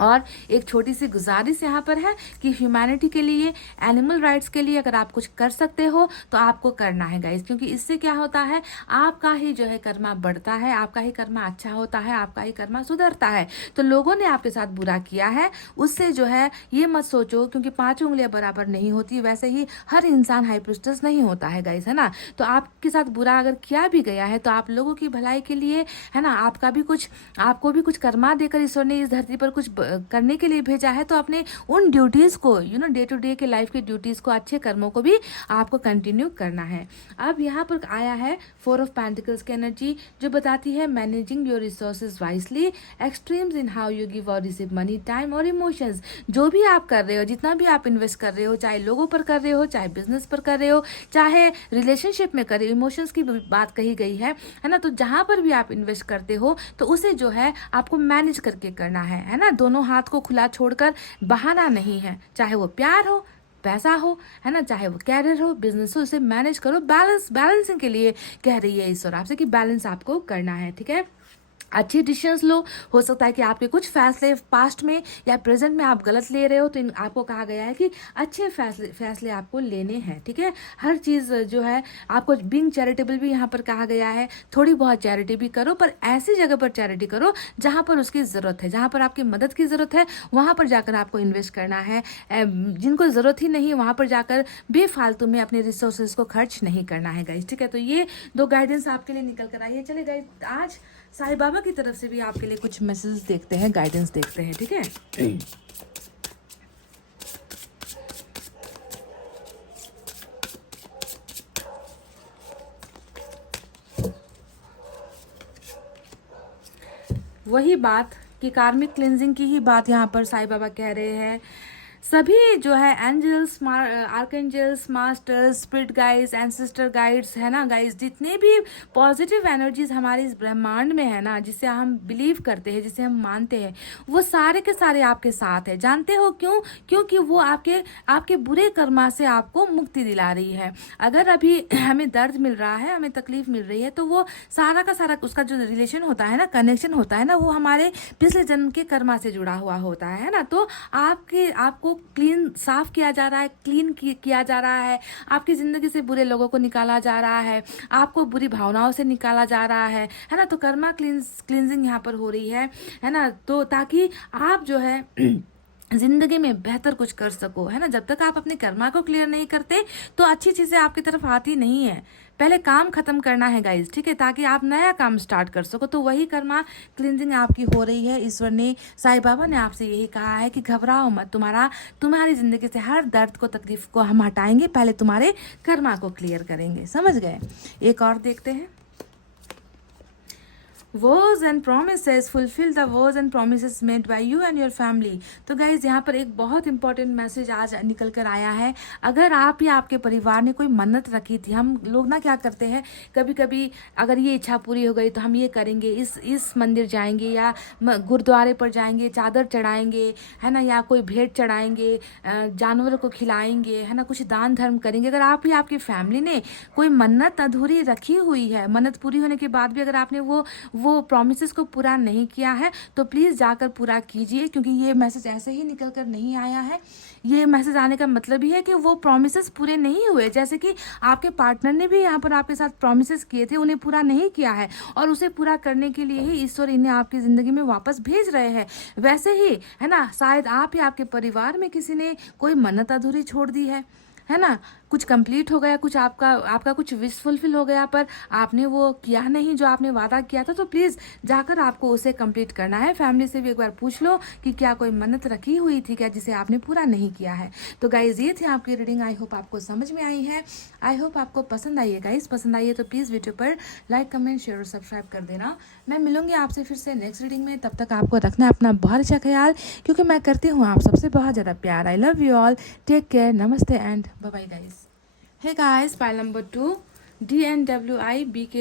और एक छोटी सी गुजारिश यहाँ पर है कि ह्यूमैनिटी के लिए, एनिमल राइट्स के लिए अगर आप कुछ कर सकते हो तो आपको करना है गाइस, क्योंकि इससे क्या होता है, आपका ही जो है कर्मा बढ़ता है, आपका ही कर्मा अच्छा होता है, आपका ही कर्मा सुधरता है। तो लोगों ने आपके साथ बुरा किया है, उससे जो है ये मत सोचो, क्योंकि 5 उंगलियां बराबर नहीं होती, वैसे ही हर इंसान हाई प्रिस्टेस नहीं होता है गाइस, है ना। तो आपके साथ बुरा अगर किया भी गया है तो आप लोगों की भलाई के लिए, है ना, आपको भी कुछ कर्मा देकर ईश्वर ने इस धरती पर कुछ करने के लिए भेजा है, तो अपने उन ड्यूटीज को, डे टू डे के लाइफ की ड्यूटीज को, अच्छे कर्मों को भी आपको कंटिन्यू करना है। अब यहाँ पर आया है 4 ऑफ पेंटिकल्स की एनर्जी, जो बताती है managing your resources wisely, extremes in how you give और रिसीव मनी, टाइम और इमोशंस। जो भी आप कर रहे हो, जितना भी आप इन्वेस्ट कर रहे हो, चाहे लोगों पर कर रहे हो, चाहे बिजनेस पर कर रहे हो, चाहे रिलेशनशिप में कर रहे हो, इमोशंस की बात कही गई है ना। तो जहाँ पर भी आप इन्वेस्ट करते हो तो उसे जो है आपको मैनेज करके करना है ना। दोनों हाथ को खुला छोड़कर बहाना नहीं है, चाहे वो प्यार हो, पैसा हो, है ना, चाहे वो कैरियर हो, बिजनेस हो, उसे मैनेज करो। बैलेंसिंग के लिए कह रही है ईश्वर आपसे कि बैलेंस आपको करना है, ठीक है। अच्छी डिसीजंस लो। हो सकता है कि आपके कुछ फैसले पास्ट में या प्रेजेंट में आप गलत ले रहे हो, तो आपको कहा गया है कि अच्छे फैसले आपको लेने हैं, ठीक है। हर चीज़ जो है आपको बीइंग चैरिटेबल भी यहाँ पर कहा गया है। थोड़ी बहुत चैरिटी भी करो, पर ऐसी जगह पर चैरिटी करो जहाँ पर उसकी ज़रूरत है, जहाँ पर आपकी मदद की ज़रूरत है, वहाँ पर जाकर आपको इन्वेस्ट करना है। जिनको ज़रूरत ही नहीं, वहाँ पर जाकर बेफालतू में अपने रिसोर्सेज को खर्च नहीं करना है गाइज, ठीक है। तो ये 2 गाइडेंस आपके लिए निकल कर आई है। चले गाइज, आज साईं बाबा की तरफ से भी आपके लिए कुछ मैसेज देखते हैं, गाइडेंस देखते हैं, ठीक है। वही बात कि कार्मिक क्लिनजिंग की ही बात यहाँ पर साईं बाबा कह रहे हैं। सभी जो है angels, archangels, masters, spirit guides, ancestor guides, है ना गाइड्स, जितने भी पॉजिटिव एनर्जीज हमारे इस ब्रह्मांड में है ना, जिसे हम बिलीव करते हैं, जिसे हम मानते हैं, वो सारे के सारे आपके साथ है। जानते हो क्यों? क्योंकि वो आपके बुरे कर्मा से आपको मुक्ति दिला रही है। अगर अभी हमें दर्द मिल रहा है, हमें तकलीफ मिल रही है, तो वो सारा का सारा उसका जो रिलेशन होता है ना, कनेक्शन होता है ना, वो हमारे पिछले जन्म के कर्मा से जुड़ा हुआ होता है ना। तो आपको क्लीन साफ किया जा रहा है, क्लीन किया जा रहा है, आपकी ज़िंदगी से बुरे लोगों को निकाला जा रहा है, आपको बुरी भावनाओं से निकाला जा रहा है ना। तो कर्मा क्लींजिंग यहाँ पर हो रही है ना। तो ताकि आप जो है जिंदगी में बेहतर कुछ कर सको, है ना। जब तक आप अपने कर्मा को क्लियर नहीं करते, तो अच्छी चीज़ें आपकी तरफ आती नहीं है। पहले काम खत्म करना है गाइज, ठीक है, ताकि आप नया काम स्टार्ट कर सको। तो वही कर्मा क्लिनजिंग आपकी हो रही है। ईश्वर ने, साईं बाबा ने आपसे यही कहा है कि घबराओ मत, तुम्हारी जिंदगी से हर दर्द को, तकलीफ को हम हटाएंगे, पहले तुम्हारे कर्मा को क्लियर करेंगे। समझ गए? एक और देखते हैं। Vows and promises, fulfill the vows and promises made by you and your family। तो गाइज यहाँ पर एक बहुत इंपॉर्टेंट मैसेज आज निकल कर आया है। अगर आप या आपके परिवार ने कोई मन्नत रखी थी, हम लोग ना क्या करते हैं, कभी कभी अगर ये इच्छा पूरी हो गई तो हम ये करेंगे, इस मंदिर जाएंगे या गुरुद्वारे पर जाएंगे, चादर चढ़ाएंगे, है ना, या कोई भेंट चढ़ाएंगे, जानवरों को खिलाएंगे, है ना, कुछ दान धर्म करेंगे। अगर आप या आपकी फैमिली ने कोई मन्नत अधूरी रखी हुई है, मन्नत पूरी होने के बाद भी अगर आपने वो प्रॉमिसेस को पूरा नहीं किया है, तो प्लीज़ जाकर पूरा कीजिए। क्योंकि ये मैसेज ऐसे ही निकल कर नहीं आया है। ये मैसेज आने का मतलब ही है कि वो प्रॉमिसेस पूरे नहीं हुए। जैसे कि आपके पार्टनर ने भी यहाँ पर आपके साथ प्रॉमिसेस किए थे, उन्हें पूरा नहीं किया है, और उसे पूरा करने के लिए ही ईश्वर इन्हें आपकी ज़िंदगी में वापस भेज रहे हैं। वैसे ही, है ना, शायद आप या आपके परिवार में किसी ने कोई मन्नत अधूरी छोड़ दी है ना। कुछ कंप्लीट हो गया, कुछ आपका कुछ विश फुलफिल हो गया, पर आपने वो किया नहीं जो आपने वादा किया था। तो प्लीज़ जाकर आपको उसे कंप्लीट करना है। फैमिली से भी एक बार पूछ लो कि क्या कोई मन्नत रखी हुई थी क्या, जिसे आपने पूरा नहीं किया है। तो गाइज, ये थी आपकी रीडिंग। आई होप आपको समझ में आई है, आई होप आपको पसंद आई है। गाइज, पसंद आई है तो प्लीज़ वीडियो पर लाइक, कमेंट, शेयर और सब्सक्राइब कर देना। मैं मिलूंगी आपसे फिर से नेक्स्ट रीडिंग में। तब तक आपको रखना है अपना बहुत अच्छा ख्याल, क्योंकि मैं करती हूँ आप सबसे बहुत ज़्यादा प्यार। I love you all, take care, नमस्ते and bye bye guys. Hey guys, pile number 2, DNWIBKRSHOPY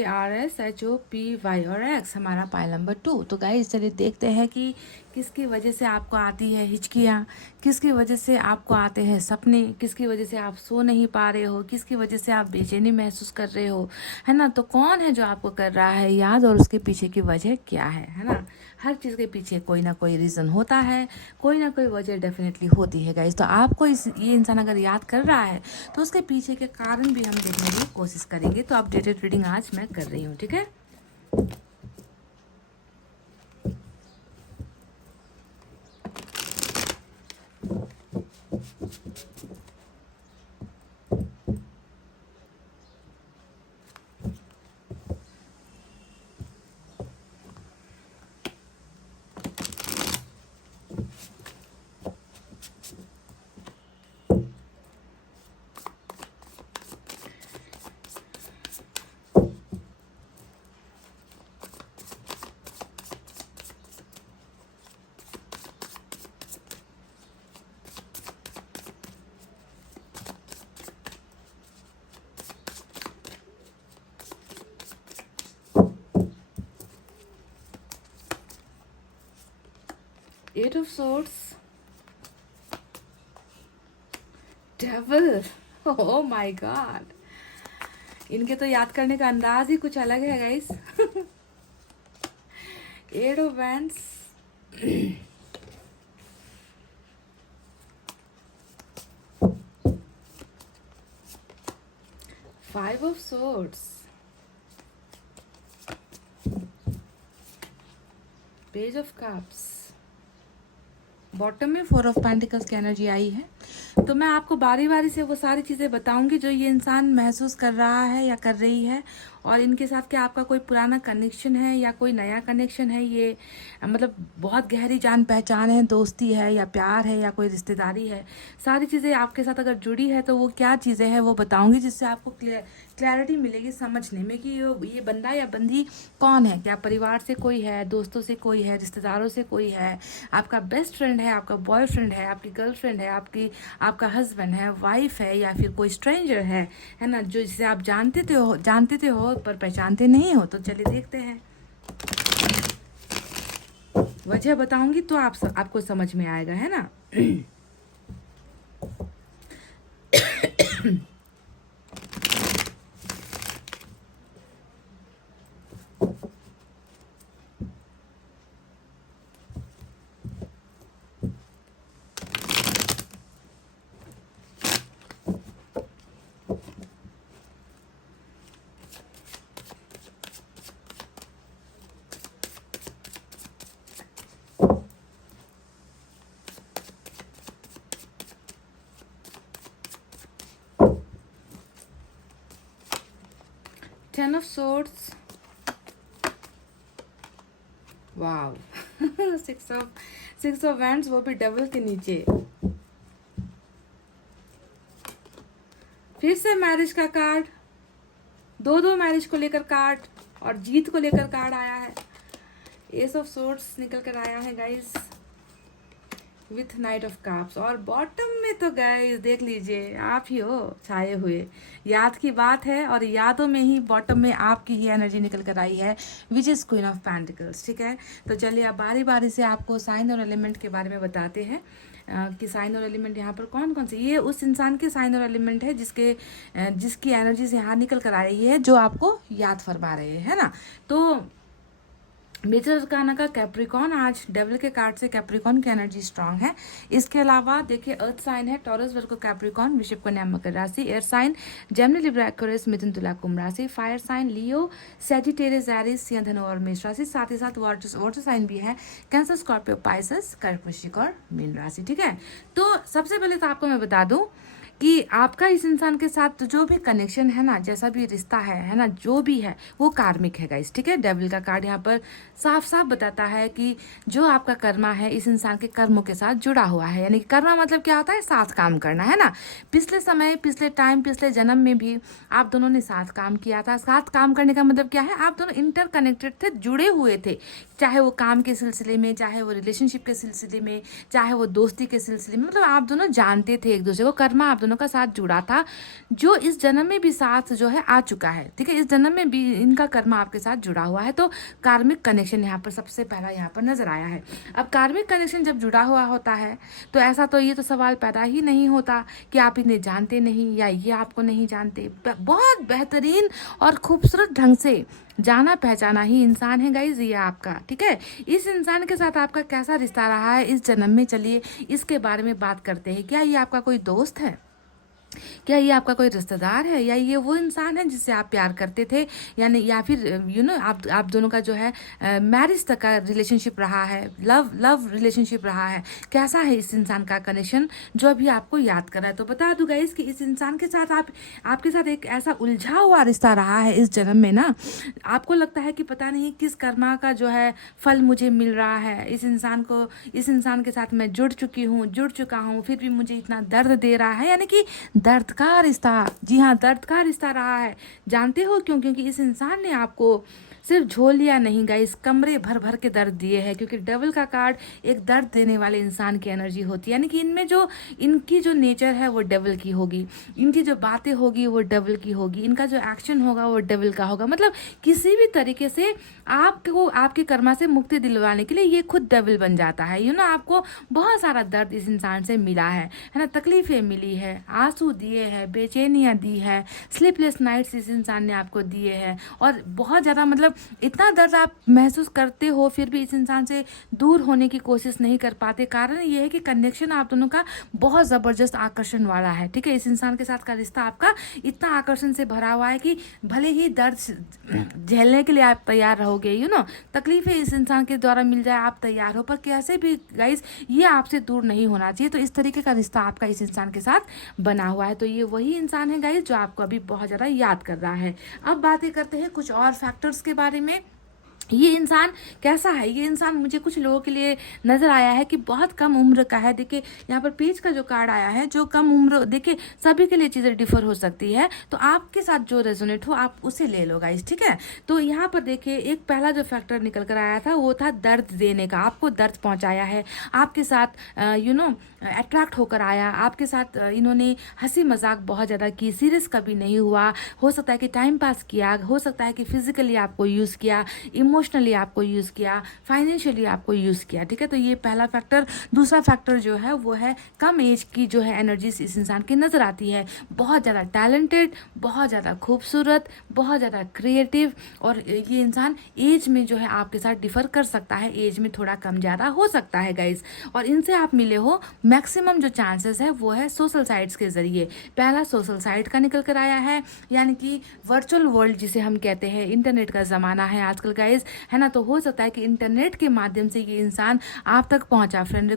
और X हमारा पाइल नंबर 2। तो गाइज, चलिए देखते हैं कि किसकी वजह से आपको आती है हिचकियाँ, किसकी वजह से आपको आते हैं सपने, किसकी वजह से आप सो नहीं पा रहे हो, किसकी वजह से आप बेचैनी महसूस कर रहे हो, है ना। तो कौन है जो आपको कर रहा है याद, और उसके पीछे की वजह क्या है ना। हर चीज़ के पीछे कोई ना कोई रीज़न होता है, कोई ना कोई वजह डेफिनेटली होती है गाइज। तो आपको ये इंसान अगर याद कर रहा है, तो उसके पीछे के कारण भी हम देखने की कोशिश करेंगे। तो अपडेटेड रीडिंग आज मैं कर रही हूँ, ठीक है। Eight of Swords, devil, oh my God, इनके तो याद करने का अंदाज ही कुछ अलग है guys. Eight of wands, 5 of swords, page of cups, bottom में 4 ऑफ पेंटिकल्स की एनर्जी आई है। तो मैं आपको बारी बारी से वो सारी चीज़ें बताऊंगी जो ये इंसान महसूस कर रहा है या कर रही है, और इनके साथ क्या आपका कोई पुराना कनेक्शन है या कोई नया कनेक्शन है, ये मतलब बहुत गहरी जान पहचान है, दोस्ती है या प्यार है या कोई रिश्तेदारी है। सारी चीज़ें आपके साथ अगर जुड़ी है तो वो क्या चीज़ें हैं वो बताऊंगी, जिससे आपको क्लैरिटी मिलेगी समझने में कि ये बंदा या बंदी कौन है। क्या परिवार से कोई है, दोस्तों से कोई है, रिश्तेदारों से कोई है, आपका बेस्ट फ्रेंड है, आपका बॉयफ्रेंड है, आपकी गर्लफ्रेंड है, आपका हस्बैंड है, वाइफ है, या फिर कोई स्ट्रेंजर है ना, जो जिसे आप जानते थे हो पर पहचानते नहीं हो। तो चलिए देखते हैं, वजह बताऊंगी तो आपको समझ में आएगा, है ना। 10 of swords, wow, 6 of wands, वो भी डबल के नीचे। फिर से मैरिज का कार्ड, दो मैरिज को लेकर कार्ड और जीत को लेकर कार्ड आया है। एस ऑफ सोर्ड्स निकल कर आया है guys, with night of cups, और बॉटम में तो गाइस देख लीजिए आप ही हो छाए हुए। याद की बात है, और यादों में ही बॉटम में आपकी ही एनर्जी निकल कर आई है, which is queen of pentacles. ठीक है, तो चलिए अब बारी बारी से आपको साइन और एलिमेंट के बारे में बताते हैं कि साइन और एलिमेंट यहाँ पर कौन कौन से। ये उस इंसान के साइन और एलिमेंट है जिसकी एनर्जी से यहाँ निकल कर आ रही है, जो आपको याद फरमा रहे हैं ना। तो मेजर अरकाना का कैप्रिकॉन, आज डेविल के कार्ड से कैप्रिकॉन की एनर्जी स्ट्रांग है। इसके अलावा देखिए अर्थ साइन है टॉरस, वर्गो, कैप्रिकॉन, वृषभ, कन्या, मकर राशि। Air sign Gemini, Libra, Aquarius, मिथुन, तुला, कुंभ राशि। Fire sign Leo, Sagittarius, Aries, सिंह, धनु और मेष राशि। साथ ही साथ वाटर साइन भी है कैंसर, स्कॉर्पियो, पाइसेस, कर्क, वृश्चिक और मीन राशि। ठीक है, तो सबसे पहले तो आपको मैं बता दूं कि आपका इस इंसान के साथ जो भी कनेक्शन है ना, जैसा भी रिश्ता है ना, जो भी है वो कार्मिक है गाइस। ठीक है, डेविल का कार्ड यहाँ पर साफ साफ बताता है कि जो आपका कर्मा है इस इंसान के कर्मों के साथ जुड़ा हुआ है। यानी कि कर्मा मतलब क्या होता है, साथ काम करना, है ना। पिछले समय, पिछले टाइम, पिछले जन्म में भी आप दोनों ने साथ काम किया था। साथ काम करने का मतलब क्या है, आप दोनों इंटरकनेक्टेड थे, जुड़े हुए थे, चाहे वो काम के सिलसिले में, चाहे वो रिलेशनशिप के सिलसिले में, चाहे वो दोस्ती के सिलसिले में, मतलब आप दोनों जानते थे एक दूसरे को, कर्मा आप दोनों का साथ जुड़ा था, जो इस जन्म में भी साथ जो है आ चुका है। ठीक है, इस जन्म में भी इनका कर्मा आपके साथ जुड़ा हुआ है। तो कार्मिक कनेक्शन यहाँ पर सबसे पहला यहाँ पर नजर आया है। अब कार्मिक कनेक्शन जब जुड़ा हुआ होता है तो ऐसा तो ये तो सवाल पैदा ही नहीं होता कि आप इन्हें जानते नहीं या ये आपको नहीं जानते। बहुत बेहतरीन और खूबसूरत ढंग से जाना पहचाना ही इंसान है गाइज ये आपका। ठीक है, इस इंसान के साथ आपका कैसा रिश्ता रहा है इस जन्म में, चलिए इसके बारे में बात करते हैं। क्या ये आपका कोई दोस्त है, क्या ये आपका कोई रिश्तेदार है, या ये वो इंसान है जिससे आप प्यार करते थे, यानी या फिर आप दोनों का जो है मैरिज तक का रिलेशनशिप रहा है, लव रिलेशनशिप रहा है। कैसा है इस इंसान का कनेक्शन जो अभी आपको याद कर रहा है। तो बता दूं गाइस कि इस इंसान के साथ आपके साथ एक ऐसा उलझा हुआ रिश्ता रहा है इस जन्म में ना। आपको लगता है कि पता नहीं किस कर्मा का जो है फल मुझे मिल रहा है, इस इंसान के साथ मैं जुड़ चुका हूँ, फिर भी मुझे इतना दर्द दे रहा है। यानी कि दर्द का रिश्ता, जी हाँ, दर्द का रिश्ता रहा है। जानते हो क्यों? क्योंकि इस इंसान ने आपको सिर्फ झोलियाँ नहीं गाइस, कमरे भर भर के दर्द दिए हैं, क्योंकि डेविल का कार्ड एक दर्द देने वाले इंसान की एनर्जी होती है। यानी कि इनमें जो इनकी जो नेचर है वो डेविल की होगी, इनकी जो बातें होगी वो डेविल की होगी, इनका जो एक्शन होगा वो डेविल का होगा। मतलब किसी भी तरीके से आपको आपके कर्मा से मुक्ति दिलवाने के लिए ये खुद डेविल बन जाता है। आपको बहुत सारा दर्द इस इंसान से मिला है ना, तकलीफें मिली है, आंसू दिए हैं, बेचैनियाँ दी है, स्लीपलेस नाइट्स इस इंसान ने आपको दिए हैं, और बहुत ज़्यादा मतलब इतना दर्द आप महसूस करते हो, फिर भी इस इंसान से दूर होने की कोशिश नहीं कर पाते। कारण ये है कि कनेक्शन आप दोनों का बहुत ज़बरदस्त आकर्षण वाला है, ठीक है। इस इंसान के साथ का रिश्ता आपका इतना आकर्षण से भरा हुआ है कि भले ही दर्द झेलने के लिए आप तैयार रहोगे, तकलीफें इस इंसान के द्वारा मिल जाए आप तैयार हो, पर कैसे भी गाइस ये आपसे दूर नहीं होना चाहिए। तो इस तरीके का रिश्ता आपका इस इंसान के साथ बना हुआ है। तो ये वही इंसान है गाइस जो आपको अभी बहुत ज़्यादा याद कर रहा है। अब बातें करते हैं कुछ और फैक्टर्स के बारे में। ये इंसान कैसा है? ये इंसान मुझे कुछ लोगों के लिए नज़र आया है कि बहुत कम उम्र का है। देखिए यहाँ पर पेज का जो कार्ड आया है, जो कम उम्र, देखिए सभी के लिए चीज़ें डिफर हो सकती है, तो आपके साथ जो रेजोनेट हो आप उसे ले लो गाइस, ठीक है। तो यहाँ पर देखिए एक पहला जो फैक्टर निकल कर आया था वो था दर्द देने का। आपको दर्द पहुँचाया है, आपके साथ अट्रैक्ट होकर आया, आपके साथ इन्होंने हंसी मजाक बहुत ज़्यादा की, सीरियस कभी नहीं हुआ। हो सकता है कि टाइम पास किया, हो सकता है कि फिजिकली आपको यूज़ किया, इमोशनली आपको यूज़ किया, फाइनेंशियली आपको यूज़ किया, ठीक है। तो ये पहला फैक्टर। दूसरा फैक्टर जो है वो है कम एज की जो है एनर्जीज इस इंसान की नज़र आती है। बहुत ज़्यादा टैलेंटेड, बहुत ज़्यादा खूबसूरत, बहुत ज़्यादा क्रिएटिव, और ये इंसान एज में जो है आपके साथ डिफर कर सकता है, एज में थोड़ा कम ज़्यादा हो सकता है गाइज। और इनसे आप मिले हो, मैक्सिमम जो चांसेस है वो है सोशल साइट्स के ज़रिए। पहला सोशल साइट का निकल कर आया है, यानी कि वर्चुअल वर्ल्ड जिसे हम कहते हैं, इंटरनेट का ज़माना है आजकल गाइज, है ना। तो हो सकता है कि इंटरनेट के माध्यम से ये इंसान आप तक पहुंचा, फ्रेंड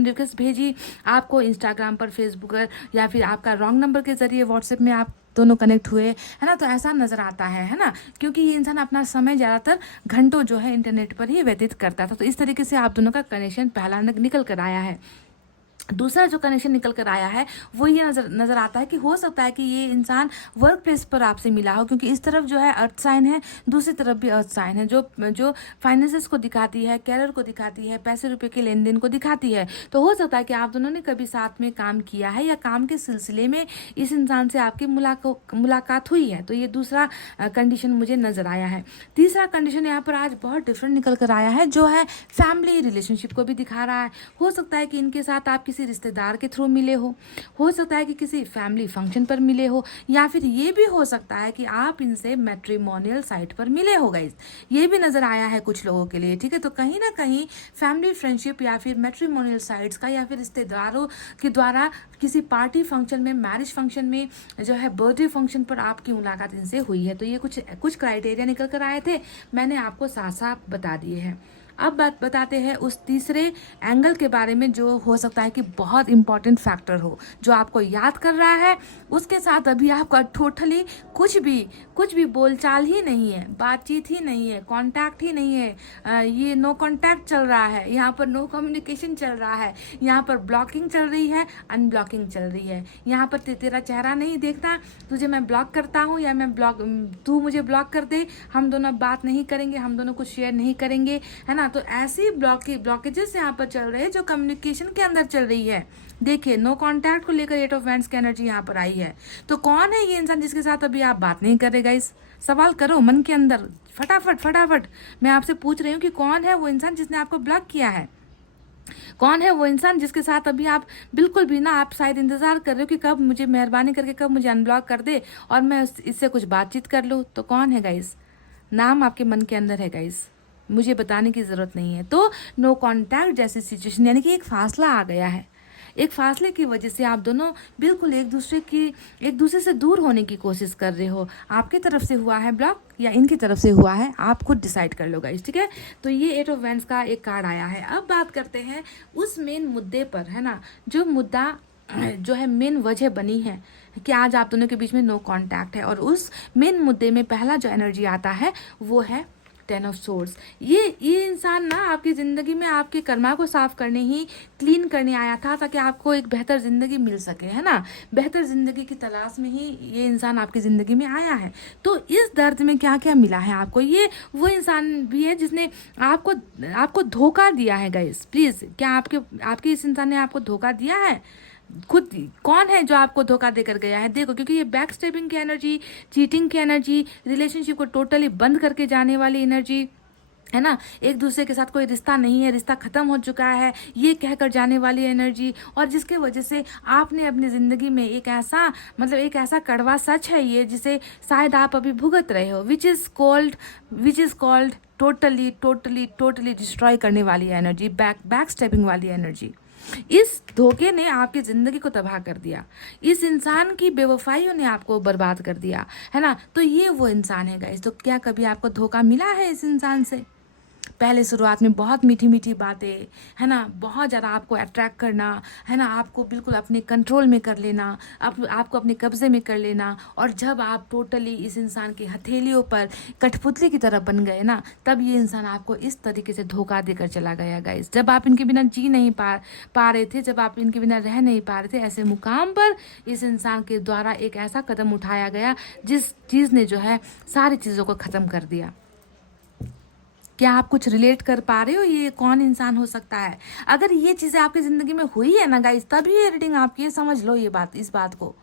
रिक्वेस्ट भेजी आपको इंस्टाग्राम पर, फेसबुक पर, या फिर आपका रॉन्ग नंबर के ज़रिए व्हाट्सएप में आप दोनों कनेक्ट हुए, है ना। तो ऐसा नज़र आता है ना, क्योंकि ये इंसान अपना समय ज़्यादातर घंटों जो है इंटरनेट पर ही व्यतीत करता था। तो इस तरीके से आप दोनों का कनेक्शन पहला निकल कर आया है। दूसरा जो कनेक्शन निकल कर आया है वो ये नज़र आता है कि हो सकता है कि ये इंसान वर्क प्लेस पर आपसे मिला हो, क्योंकि इस तरफ जो है अर्थ साइन है, दूसरी तरफ भी अर्थ साइन है, जो फाइनेंसेस को दिखाती है, कैरियर को दिखाती है, पैसे रुपए के लेन देन को दिखाती है। तो हो सकता है कि आप दोनों ने कभी साथ में काम किया है, या काम के सिलसिले में इस इंसान से आपकी मुलाकात हुई है। तो ये दूसरा कंडीशन मुझे नज़र आया है। तीसरा कंडीशन यहाँ पर आज बहुत डिफरेंट निकल कर आया है, जो है फैमिली रिलेशनशिप को भी दिखा रहा है। हो सकता है कि इनके साथ आप किसी रिश्तेदार के थ्रू मिले हो सकता है कि किसी फैमिली फंक्शन पर मिले हो, या फिर ये भी हो सकता है कि आप इनसे मैट्रिमोनियल साइट पर मिले हो गाइस। ये भी नजर आया है कुछ लोगों के लिए, ठीक है। तो कहीं ना कहीं फैमिली फ्रेंडशिप, या फिर मैट्रिमोनियल साइट्स का, या फिर रिश्तेदारों के द्वारा किसी पार्टी फंक्शन में, मैरिज फंक्शन में, जो है बर्थडे फंक्शन पर आपकी मुलाकात इनसे हुई है। तो ये कुछ क्राइटेरिया निकल कर आए थे, मैंने आपको साफ साफ बता दिए हैं। अब बात बताते हैं उस तीसरे एंगल के बारे में, जो हो सकता है कि बहुत इंपॉर्टेंट फैक्टर हो, जो आपको याद कर रहा है, उसके साथ अभी आपका टोटली कुछ भी बोलचाल ही नहीं है, बातचीत ही नहीं है, कांटेक्ट ही नहीं है। ये नो कांटेक्ट चल रहा है, यहाँ पर नो कम्युनिकेशन चल रहा है, यहाँ पर ब्लॉकिंग चल रही है, अनब्लॉकिंग चल रही है। यहाँ पर तेरा चेहरा नहीं देखता, तुझे मैं ब्लॉक करता हूँ, या तू मुझे ब्लॉक कर दे, हम दोनों बात नहीं करेंगे, हम दोनों कुछ शेयर नहीं करेंगे, है ना। तो ऐसी ब्लॉकेजेस यहाँ पर चल रहे हैं जो कम्युनिकेशन के अंदर चल रही है। देखिए नो कांटेक्ट को लेकर 8 ऑफ वैंड्स की एनर्जी यहाँ पर आई है। तो कौन है ये इंसान जिसके साथ अभी आप बात नहीं कर रहे गाइस? सवाल करो मन के अंदर, फटाफट मैं आपसे पूछ रही हूँ कि कौन है वो इंसान जिसने आपको ब्लॉक किया है? कौन है वो इंसान जिसके साथ अभी आप बिल्कुल भी ना, आप शायद इंतजार कर रहे हो कि कब मुझे, मेहरबानी करके कब मुझे अनब्लॉक कर दे और मैं इससे कुछ बातचीत कर लूँ? तो कौन है गाइस? नाम आपके मन के अंदर है गाइस, मुझे बताने की ज़रूरत नहीं है। तो नो कांटेक्ट जैसी सिचुएशन, यानी कि एक फासला आ गया है। एक फासले की वजह से आप दोनों बिल्कुल एक दूसरे से दूर होने की कोशिश कर रहे हो। आपकी तरफ से हुआ है ब्लॉक या इनकी तरफ से हुआ है, आप खुद डिसाइड कर लो गाइस, ठीक है। तो ये 8 ऑफ वैंड्स का एक कार्ड आया है। अब बात करते हैं उस मेन मुद्दे पर, है ना, जो मुद्दा जो है मेन वजह बनी है कि आज आप दोनों के बीच में नो कांटेक्ट है। और उस मेन मुद्दे में पहला जो एनर्जी आता है वो है 10 ऑफ सोर्ड्स। ये इंसान ना आपकी ज़िंदगी में आपके कर्मा को साफ करने ही, क्लीन करने आया था, ताकि आपको एक बेहतर ज़िंदगी मिल सके, है ना। बेहतर ज़िंदगी की तलाश में ही ये इंसान आपकी ज़िंदगी में आया है। तो इस दर्द में क्या क्या मिला है आपको, ये वो इंसान भी है जिसने आपको धोखा दिया है गाइस। प्लीज़, क्या आपके इस इंसान ने आपको धोखा दिया है? खुद कौन है जो आपको धोखा देकर गया है? देखो, क्योंकि ये बैक स्टेपिंग की एनर्जी, चीटिंग की एनर्जी, रिलेशनशिप को टोटली बंद करके जाने वाली एनर्जी, है ना, एक दूसरे के साथ कोई रिश्ता नहीं है, रिश्ता खत्म हो चुका है, ये कहकर जाने वाली एनर्जी, और जिसके वजह से आपने अपनी ज़िंदगी में एक ऐसा कड़वा सच है ये, जिसे शायद आप अभी भुगत रहे हो, which is called totally destroy करने वाली एनर्जी, बैक स्टेपिंग वाली एनर्जी। इस धोखे ने आपकी ज़िंदगी को तबाह कर दिया, इस इंसान की बेवफाइयों ने आपको बर्बाद कर दिया, है ना। तो ये वो इंसान है गाइस। तो क्या कभी आपको धोखा मिला है इस इंसान से? पहले शुरुआत में बहुत मीठी मीठी बातें, है ना, बहुत ज़्यादा आपको अट्रैक्ट करना, है ना, आपको बिल्कुल अपने कंट्रोल में कर लेना, आपको अपने कब्जे में कर लेना, और जब आप टोटली इस इंसान की हथेलियों पर कठपुतली की तरह बन गए ना, तब ये इंसान आपको इस तरीके से धोखा देकर चला गया गाइस। जब आप इनके बिना जी नहीं पा रहे थे, जब आप इनके बिना रह नहीं पा रहे थे, ऐसे मुकाम पर इस इंसान के द्वारा एक ऐसा कदम उठाया गया जिस चीज़ ने जो है सारी चीज़ों को ख़त्म कर दिया। क्या आप कुछ रिलेट कर पा रहे हो? ये कौन इंसान हो सकता है? अगर ये चीज़ें आपकी ज़िंदगी में हुई है ना गाइस, तभी ये रीडिंग आपकी है, समझ लो इस बात को।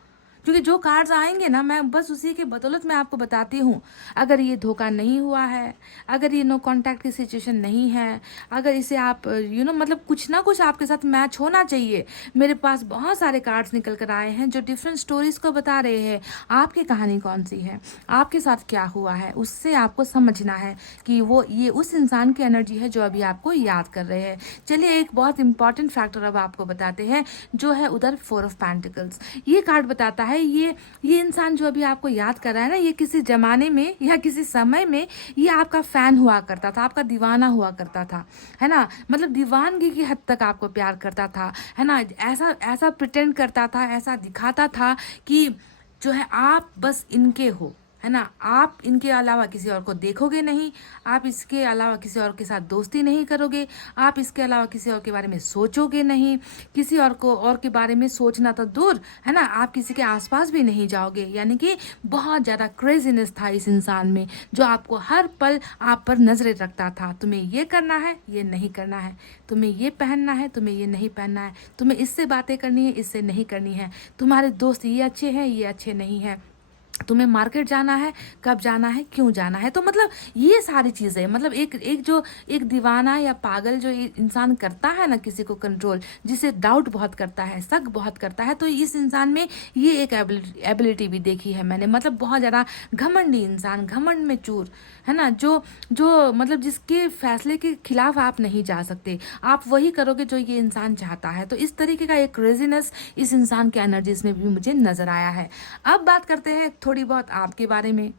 क्योंकि जो कार्ड्स आएंगे ना, मैं बस उसी के बदौलत मैं आपको बताती हूँ। अगर ये धोखा नहीं हुआ है, अगर ये नो कांटेक्ट की सिचुएशन नहीं है, अगर इसे आप मतलब कुछ ना कुछ आपके साथ मैच होना चाहिए। मेरे पास बहुत सारे कार्ड्स निकल कर आए हैं जो डिफरेंट स्टोरीज को बता रहे हैं। आपकी कहानी कौन सी है, आपके साथ क्या हुआ है, उससे आपको समझना है कि ये उस इंसान की एनर्जी है जो अभी आपको याद कर रहे हैं। चलिए, एक बहुत इंपॉर्टेंट फैक्टर अब आपको बताते हैं, जो है उधर 4 ऑफ पेंटिकल्स। ये कार्ड बताता है ये इंसान जो अभी आपको याद कर रहा है ना, ये किसी जमाने में या किसी समय में ये आपका फैन हुआ करता था, आपका दीवाना हुआ करता था, है ना। मतलब दीवानगी की हद तक आपको प्यार करता था, है ना। ऐसा प्रिटेंड करता था, ऐसा दिखाता था कि जो है आप बस इनके हो, है ना। आप इनके अलावा किसी और को देखोगे नहीं, आप इसके अलावा किसी और के साथ दोस्ती नहीं करोगे, आप इसके अलावा किसी और के बारे में सोचोगे नहीं, किसी और के बारे में सोचना तो दूर, है ना, आप किसी के आसपास भी नहीं जाओगे। यानी कि बहुत ज़्यादा क्रेजीनेस था इस इंसान में, जो आपको हर पल आप पर नजरें रखता था। तुम्हें ये करना है, ये नहीं करना है, तुम्हें ये पहनना है, तुम्हें ये नहीं पहनना है, तुम्हें इससे बातें करनी है, इससे नहीं करनी है, तुम्हारे दोस्त ये अच्छे हैं, ये अच्छे नहीं हैं, तुम्हें मार्केट जाना है, कब जाना है, क्यों जाना है। तो मतलब ये सारी चीज़ें, मतलब एक दीवाना या पागल जो इंसान करता है ना किसी को कंट्रोल, जिसे डाउट बहुत करता है, शक बहुत करता है, तो इस इंसान में ये एक एबिलिटी भी देखी है मैंने। मतलब बहुत ज़्यादा घमंडी इंसान, घमंड में चूर, है ना, जो मतलब जिसके फैसले के खिलाफ आप नहीं जा सकते, आप वही करोगे जो ये इंसान चाहता है। तो इस तरीके का एक क्रेजीनेस इस इंसान के एनर्जीज में भी मुझे नजर आया है। अब बात करते हैं थोड़ी बहुत आपके बारे में।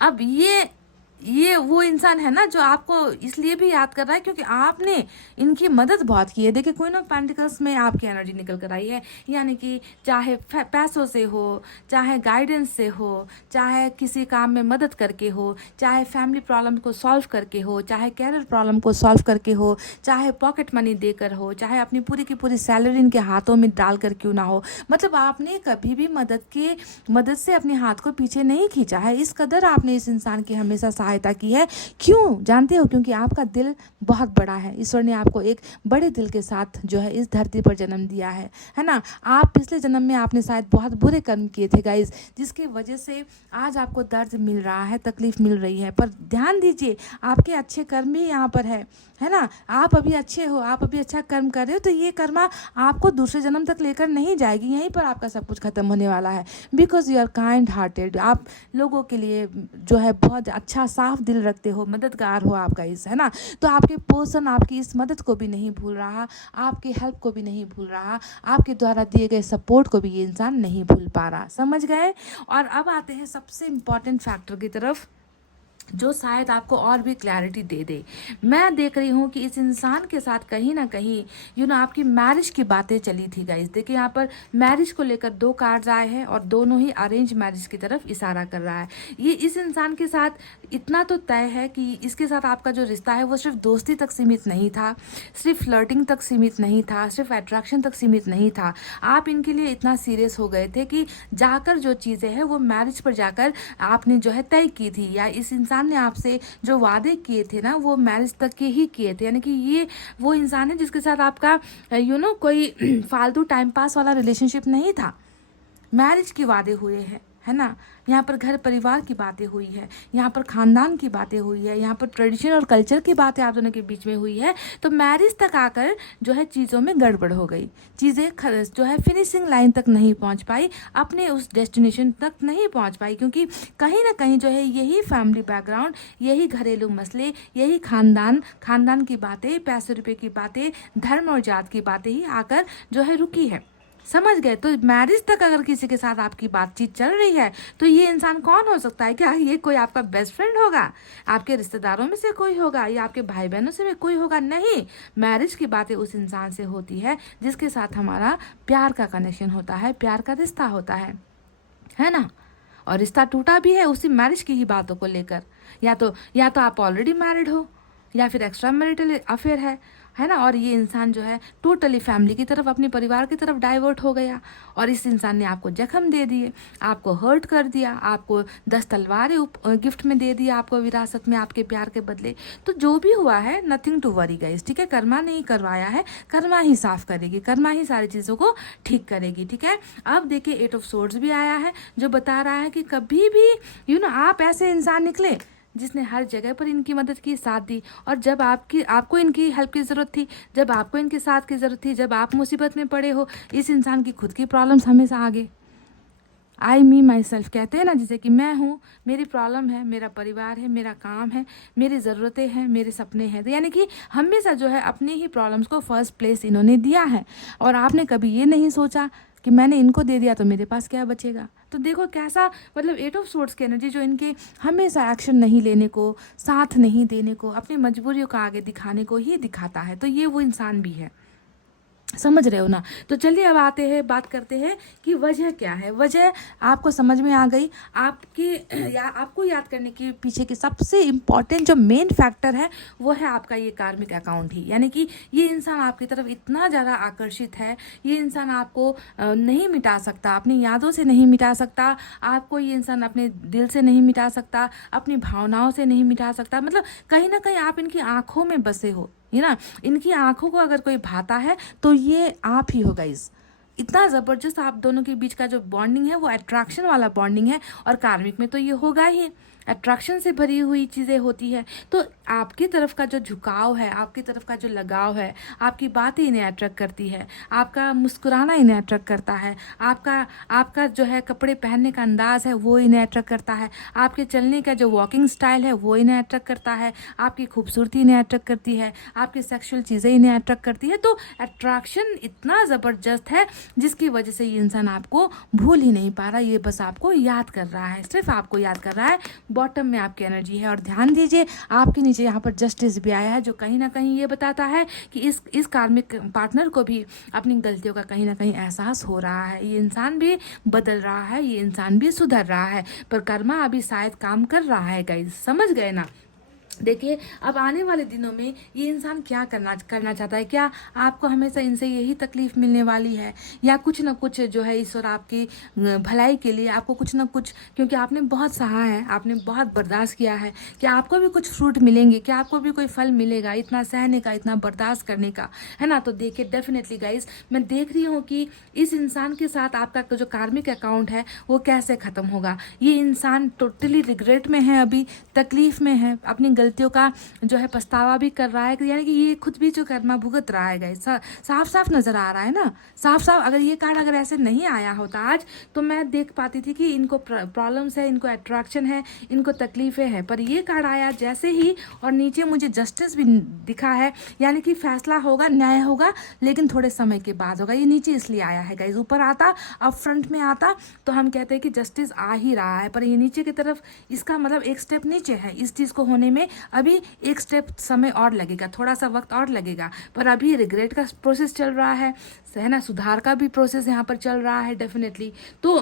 अब ये वो इंसान है ना जो आपको इसलिए भी याद कर रहा है क्योंकि आपने इनकी मदद बहुत की है। देखिए, क्वीन ऑफ पेंटिकल्स में आपकी एनर्जी निकल कर आई है, यानी कि चाहे पैसों से हो, चाहे गाइडेंस से हो, चाहे किसी काम में मदद करके हो, चाहे फैमिली प्रॉब्लम को सॉल्व करके हो, चाहे कैरियर प्रॉब्लम को सॉल्व करके हो, चाहे पॉकेट मनी देकर हो, चाहे अपनी पूरी की पूरी सैलरी इनके हाथों में डाल कर क्यों ना हो। मतलब आपने कभी भी मदद से अपने हाथ को पीछे नहीं खींचा है। इस कदर आपने इस इंसान की हमेशा सहायता की है। क्यों जानते हो? क्योंकि आपका दिल बहुत बड़ा है। ईश्वर ने आपको एक बड़े दिल के साथ जो है इस धरती पर जन्म दिया है ना। आप पिछले जन्म में आपने शायद बहुत बुरे कर्म किए थे गाइस, जिसकी वजह से आज आपको दर्द मिल रहा है, तकलीफ मिल रही है। पर ध्यान दीजिए, आपके अच्छे कर्म भी यहाँ पर है ना। आप अभी अच्छे हो, आप अभी अच्छा कर्म कर रहे हो, तो ये कर्मा आपको दूसरे जन्म तक लेकर नहीं जाएगी। यहीं पर आपका सब कुछ खत्म होने वाला है। Because you are kind hearted, आप लोगों के लिए जो है बहुत अच्छा साफ दिल रखते हो, मददगार हो आप गाइस, है ना। तो आपके पर्सन आपकी इस मदद को भी नहीं भूल रहा, आपकी हेल्प को भी नहीं भूल रहा, आपके द्वारा दिए गए सपोर्ट को भी ये इंसान नहीं भूल पा रहा। समझ गए? और अब आते हैं सबसे इम्पॉर्टेंट फैक्टर की तरफ, जो शायद आपको और भी क्लैरिटी दे दे। मैं देख रही हूँ कि इस इंसान के साथ कहीं ना कहीं आपकी मैरिज की बातें चली थी गाइस। देखिए, यहाँ पर मैरिज को लेकर 2 कार्ड्स आए हैं और दोनों ही अरेंज मैरिज की तरफ इशारा कर रहा है। ये इस इंसान के साथ इतना तो तय है कि इसके साथ आपका जो रिश्ता है वो सिर्फ दोस्ती तक सीमित नहीं था, सिर्फ फ्लर्टिंग तक सीमित नहीं था, सिर्फ अट्रैक्शन तक सीमित नहीं था। आप इनके लिए इतना सीरियस हो गए थे कि जाकर जो चीज़ें हैं वो मैरिज पर जाकर आपने जो है तय की थी, या इस इंसान ने आपसे जो वादे किए थे ना वो मैरिज तक के ही किए थे। यानी कि ये वो इंसान है जिसके साथ आपका कोई फालतू टाइम पास वाला रिलेशनशिप नहीं था, मैरिज के वादे हुए हैं, है ना। यहाँ पर घर परिवार की बातें हुई है, यहाँ पर खानदान की बातें हुई है, यहाँ पर ट्रेडिशन और कल्चर की बातें आप दोनों के बीच में हुई है। तो मैरिज तक आकर जो है चीज़ों में गड़बड़ हो गई, चीज़ें जो है फिनिशिंग लाइन तक नहीं पहुँच पाई, अपने उस डेस्टिनेशन तक नहीं पहुँच पाई, क्योंकि कहीं ना कहीं जो है यही फैमिली बैकग्राउंड, यही घरेलू मसले, यही खानदान की बातें, पैसे रुपये की बातें, धर्म और जात की बातें ही आकर जो है रुकी है। समझ गए। तो मैरिज तक अगर किसी के साथ आपकी बातचीत चल रही है तो ये इंसान कौन हो सकता है? क्या ये कोई आपका बेस्ट फ्रेंड होगा, आपके रिश्तेदारों में से कोई होगा, या आपके भाई बहनों से भी कोई होगा? नहीं, मैरिज की बातें उस इंसान से होती है जिसके साथ हमारा प्यार का कनेक्शन होता है, प्यार का रिश्ता होता है ना। और रिश्ता टूटा भी है उसी मैरिज की ही बातों को लेकर। या तो आप ऑलरेडी मैरिड हो, या फिर एक्स्ट्रा मैरिटल अफेयर है ना। और ये इंसान जो है टोटली फैमिली की तरफ, अपने परिवार की तरफ डाइवर्ट हो गया, और इस इंसान ने आपको जख्म दे दिए, आपको हर्ट कर दिया, आपको 10 तलवारें गिफ्ट में दे दिया, आपको विरासत में आपके प्यार के बदले। तो जो भी हुआ है, नथिंग टू वरी गाइस, ठीक है। कर्मा नहीं करवाया है, कर्मा ही साफ करेगी, कर्मा ही सारी चीज़ों को ठीक करेगी, ठीक है। अब देखिए 8 ऑफ सोर्ड्स भी आया है जो बता रहा है कि कभी भी आप ऐसे इंसान निकले जिसने हर जगह पर इनकी मदद की, साथ दी, और जब आपको इनकी हेल्प की ज़रूरत थी, जब आपको इनके साथ की ज़रूरत थी, जब आप मुसीबत में पड़े हो, इस इंसान की खुद की प्रॉब्लम्स हमेशा आगे। आई मी माई सेल्फ कहते हैं ना, जैसे कि मैं हूँ, मेरी प्रॉब्लम है, मेरा परिवार है, मेरा काम है, मेरी ज़रूरतें हैं, मेरे सपने हैं। तो यानी कि हमेशा जो है अपनी ही प्रॉब्लम्स को फर्स्ट प्लेस इन्होंने दिया है, और आपने कभी ये नहीं सोचा कि मैंने इनको दे दिया तो मेरे पास क्या बचेगा। तो देखो कैसा, मतलब 8 ऑफ सोर्ड्स की एनर्जी जो इनके हमेशा एक्शन नहीं लेने को, साथ नहीं देने को, अपनी मजबूरियों का आगे दिखाने को ही दिखाता है। तो ये वो इंसान भी है, समझ रहे हो ना। तो चलिए अब आते हैं, बात करते हैं कि वजह क्या है। वजह आपको समझ में आ गई। आपको याद करने के पीछे की सबसे इम्पॉर्टेंट जो मेन फैक्टर है वो है आपका ये कार्मिक अकाउंट ही। यानी कि ये इंसान आपकी तरफ इतना ज़्यादा आकर्षित है, ये इंसान आपको नहीं मिटा सकता, अपनी यादों से नहीं मिटा सकता, आपको ये इंसान अपने दिल से नहीं मिटा सकता, अपनी भावनाओं से नहीं मिटा सकता। मतलब कहीं ना कहीं आप इनकी आंखों में बसे हो, है ना। इनकी आंखों को अगर कोई भाता है तो ये आप ही हो गाइस। इतना ज़बरदस्त आप दोनों के बीच का जो बॉन्डिंग है वो अट्रैक्शन वाला बॉन्डिंग है, और कार्मिक में तो ये होगा ही, अट्रैक्शन से भरी हुई चीज़ें होती है। तो आपकी तरफ का जो झुकाव है, आपकी तरफ का जो लगाव है, आपकी बातें इन्हें अट्रैक्ट करती है, आपका मुस्कुराना इन्हें अट्रैक्ट करता है, आपका जो है कपड़े पहनने का अंदाज है वो इन्हें अट्रैक्ट करता है, आपके चलने का जो वॉकिंग स्टाइल है वो इन्हें अट्रैक्ट करता है, आपकी खूबसूरती इन्हें अट्रैक्ट करती है, आपकी सेक्सुअल चीज़ें इन्हें अट्रैक्ट करती है। तो अट्रैक्शन इतना ज़बरदस्त है जिसकी वजह से ये इंसान आपको भूल ही नहीं पा रहा, ये बस आपको याद कर रहा है, सिर्फ आपको याद कर रहा है। बॉटम में आपकी एनर्जी है, और ध्यान दीजिए आपके नीचे यहाँ पर जस्टिस भी आया है, जो कहीं ना कहीं ये बताता है कि इस कार्मिक पार्टनर को भी अपनी गलतियों का कहीं ना कहीं एहसास हो रहा है। ये इंसान भी बदल रहा है, ये इंसान भी सुधर रहा है, पर कर्मा अभी शायद काम कर रहा है गाइस, समझ गए ना। देखिए अब आने वाले दिनों में ये इंसान क्या करना चाहता है। क्या आपको हमेशा इनसे यही तकलीफ मिलने वाली है, या कुछ ना कुछ जो है ईश्वर आपकी भलाई के लिए आपको कुछ ना कुछ, क्योंकि आपने बहुत सहा है, आपने बहुत बर्दाश्त किया है, क्या आपको भी कुछ फ्रूट मिलेंगे, क्या आपको भी कोई फल मिलेगा इतना सहने का, इतना बर्दाश्त करने का, है ना। तो देखिए डेफिनेटली गाइस, मैं देख रही हूँ कि इस इंसान के साथ आपका जो कार्मिक अकाउंट है वो कैसे ख़त्म होगा। ये इंसान टोटली रिग्रेट में है, अभी तकलीफ में है, अपनी गलतियों का जो है पछतावा भी कर रहा है, यानी कि ये खुद भी जो कर्मा भुगत रहा है गाइस। साफ साफ नजर आ रहा है ना, साफ साफ। अगर ये कार्ड अगर ऐसे नहीं आया होता आज तो मैं देख पाती थी कि इनको प्रॉब्लम्स है, इनको अट्रैक्शन है, इनको तकलीफें हैं, पर ये कार्ड आया जैसे ही, और नीचे मुझे जस्टिस भी दिखा है, यानी कि फैसला होगा, न्याय होगा, लेकिन थोड़े समय के बाद होगा। ये नीचे इसलिए आया है गाइस, ऊपर आता, अब फ्रंट में आता तो हम कहते हैं कि जस्टिस आ ही रहा है, पर ये नीचे की तरफ, इसका मतलब एक स्टेप नीचे है। इस चीज़ को होने में अभी एक स्टेप समय और लगेगा, थोड़ा सा वक्त और लगेगा, पर अभी रिग्रेट का प्रोसेस चल रहा है ना, सुधार का भी प्रोसेस यहाँ पर चल रहा है डेफिनेटली। तो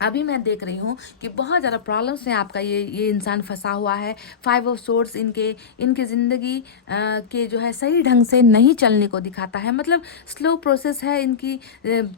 अभी मैं देख रही हूँ कि बहुत ज़्यादा प्रॉब्लम्स हैं, आपका ये इंसान फंसा हुआ है। 5 ऑफ सोर्ड्स इनके ज़िंदगी के जो है सही ढंग से नहीं चलने को दिखाता है। मतलब स्लो प्रोसेस है इनकी,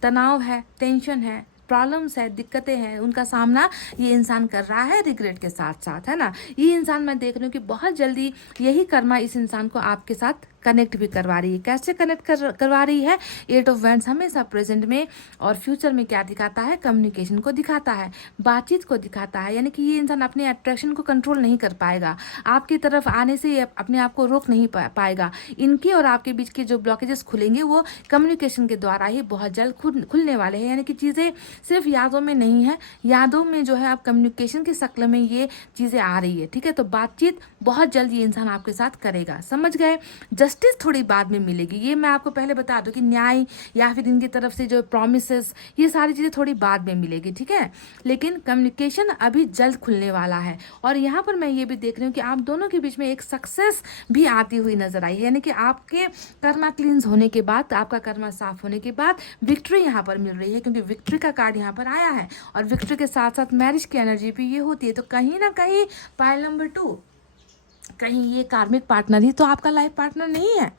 तनाव है, टेंशन है, प्रॉब्लम्स है, दिक्कतें हैं, उनका सामना ये इंसान कर रहा है रिग्रेट के साथ साथ, है ना। ये इंसान मैं देख रही हूँ कि बहुत जल्दी यही कर्मा इस इंसान को आपके साथ कनेक्ट भी करवा रही है। कैसे कनेक्ट करवा रही है? 8 ऑफ वैंड्स हमेशा प्रेजेंट में और फ्यूचर में क्या दिखाता है? कम्युनिकेशन को दिखाता है, बातचीत को दिखाता है। यानी कि ये इंसान अपने अट्रैक्शन को कंट्रोल नहीं कर पाएगा, आपकी तरफ आने से ये अपने आप को रोक नहीं पाएगा। इनके और आपके बीच के जो ब्लॉकेजेस खुलेंगे वो कम्युनिकेशन के द्वारा ही बहुत जल्द खुलने वाले हैं। यानी कि चीज़ें सिर्फ यादों में नहीं है, यादों में जो है आप कम्युनिकेशन के शक्ल में ये चीज़ें आ रही है, ठीक है। तो बातचीत बहुत जल्द ये इंसान आपके साथ करेगा, समझ गए। जस्टिस थोड़ी बाद में मिलेगी, ये मैं आपको पहले बता दूं कि न्याय या फिर इनकी तरफ से जो प्रॉमिसेस, ये सारी चीज़ें थोड़ी बाद में मिलेगी, ठीक है। लेकिन कम्युनिकेशन अभी जल्द खुलने वाला है। और यहाँ पर मैं ये भी देख रही हूँ कि आप दोनों के बीच में एक सक्सेस भी आती हुई नजर आई है। यानी कि आपके कर्मा क्लींस होने के बाद, आपका कर्मा साफ होने के बाद विक्ट्री यहाँ पर मिल रही है, क्योंकि विक्ट्री का कार्ड यहाँ पर आया है। और विक्ट्री के साथ साथ मैरिज की एनर्जी भी ये होती है। तो कहीं ना कहीं पाइल नंबर 2, कहीं ये कार्मिक पार्टनर ही तो आपका लाइफ पार्टनर नहीं है।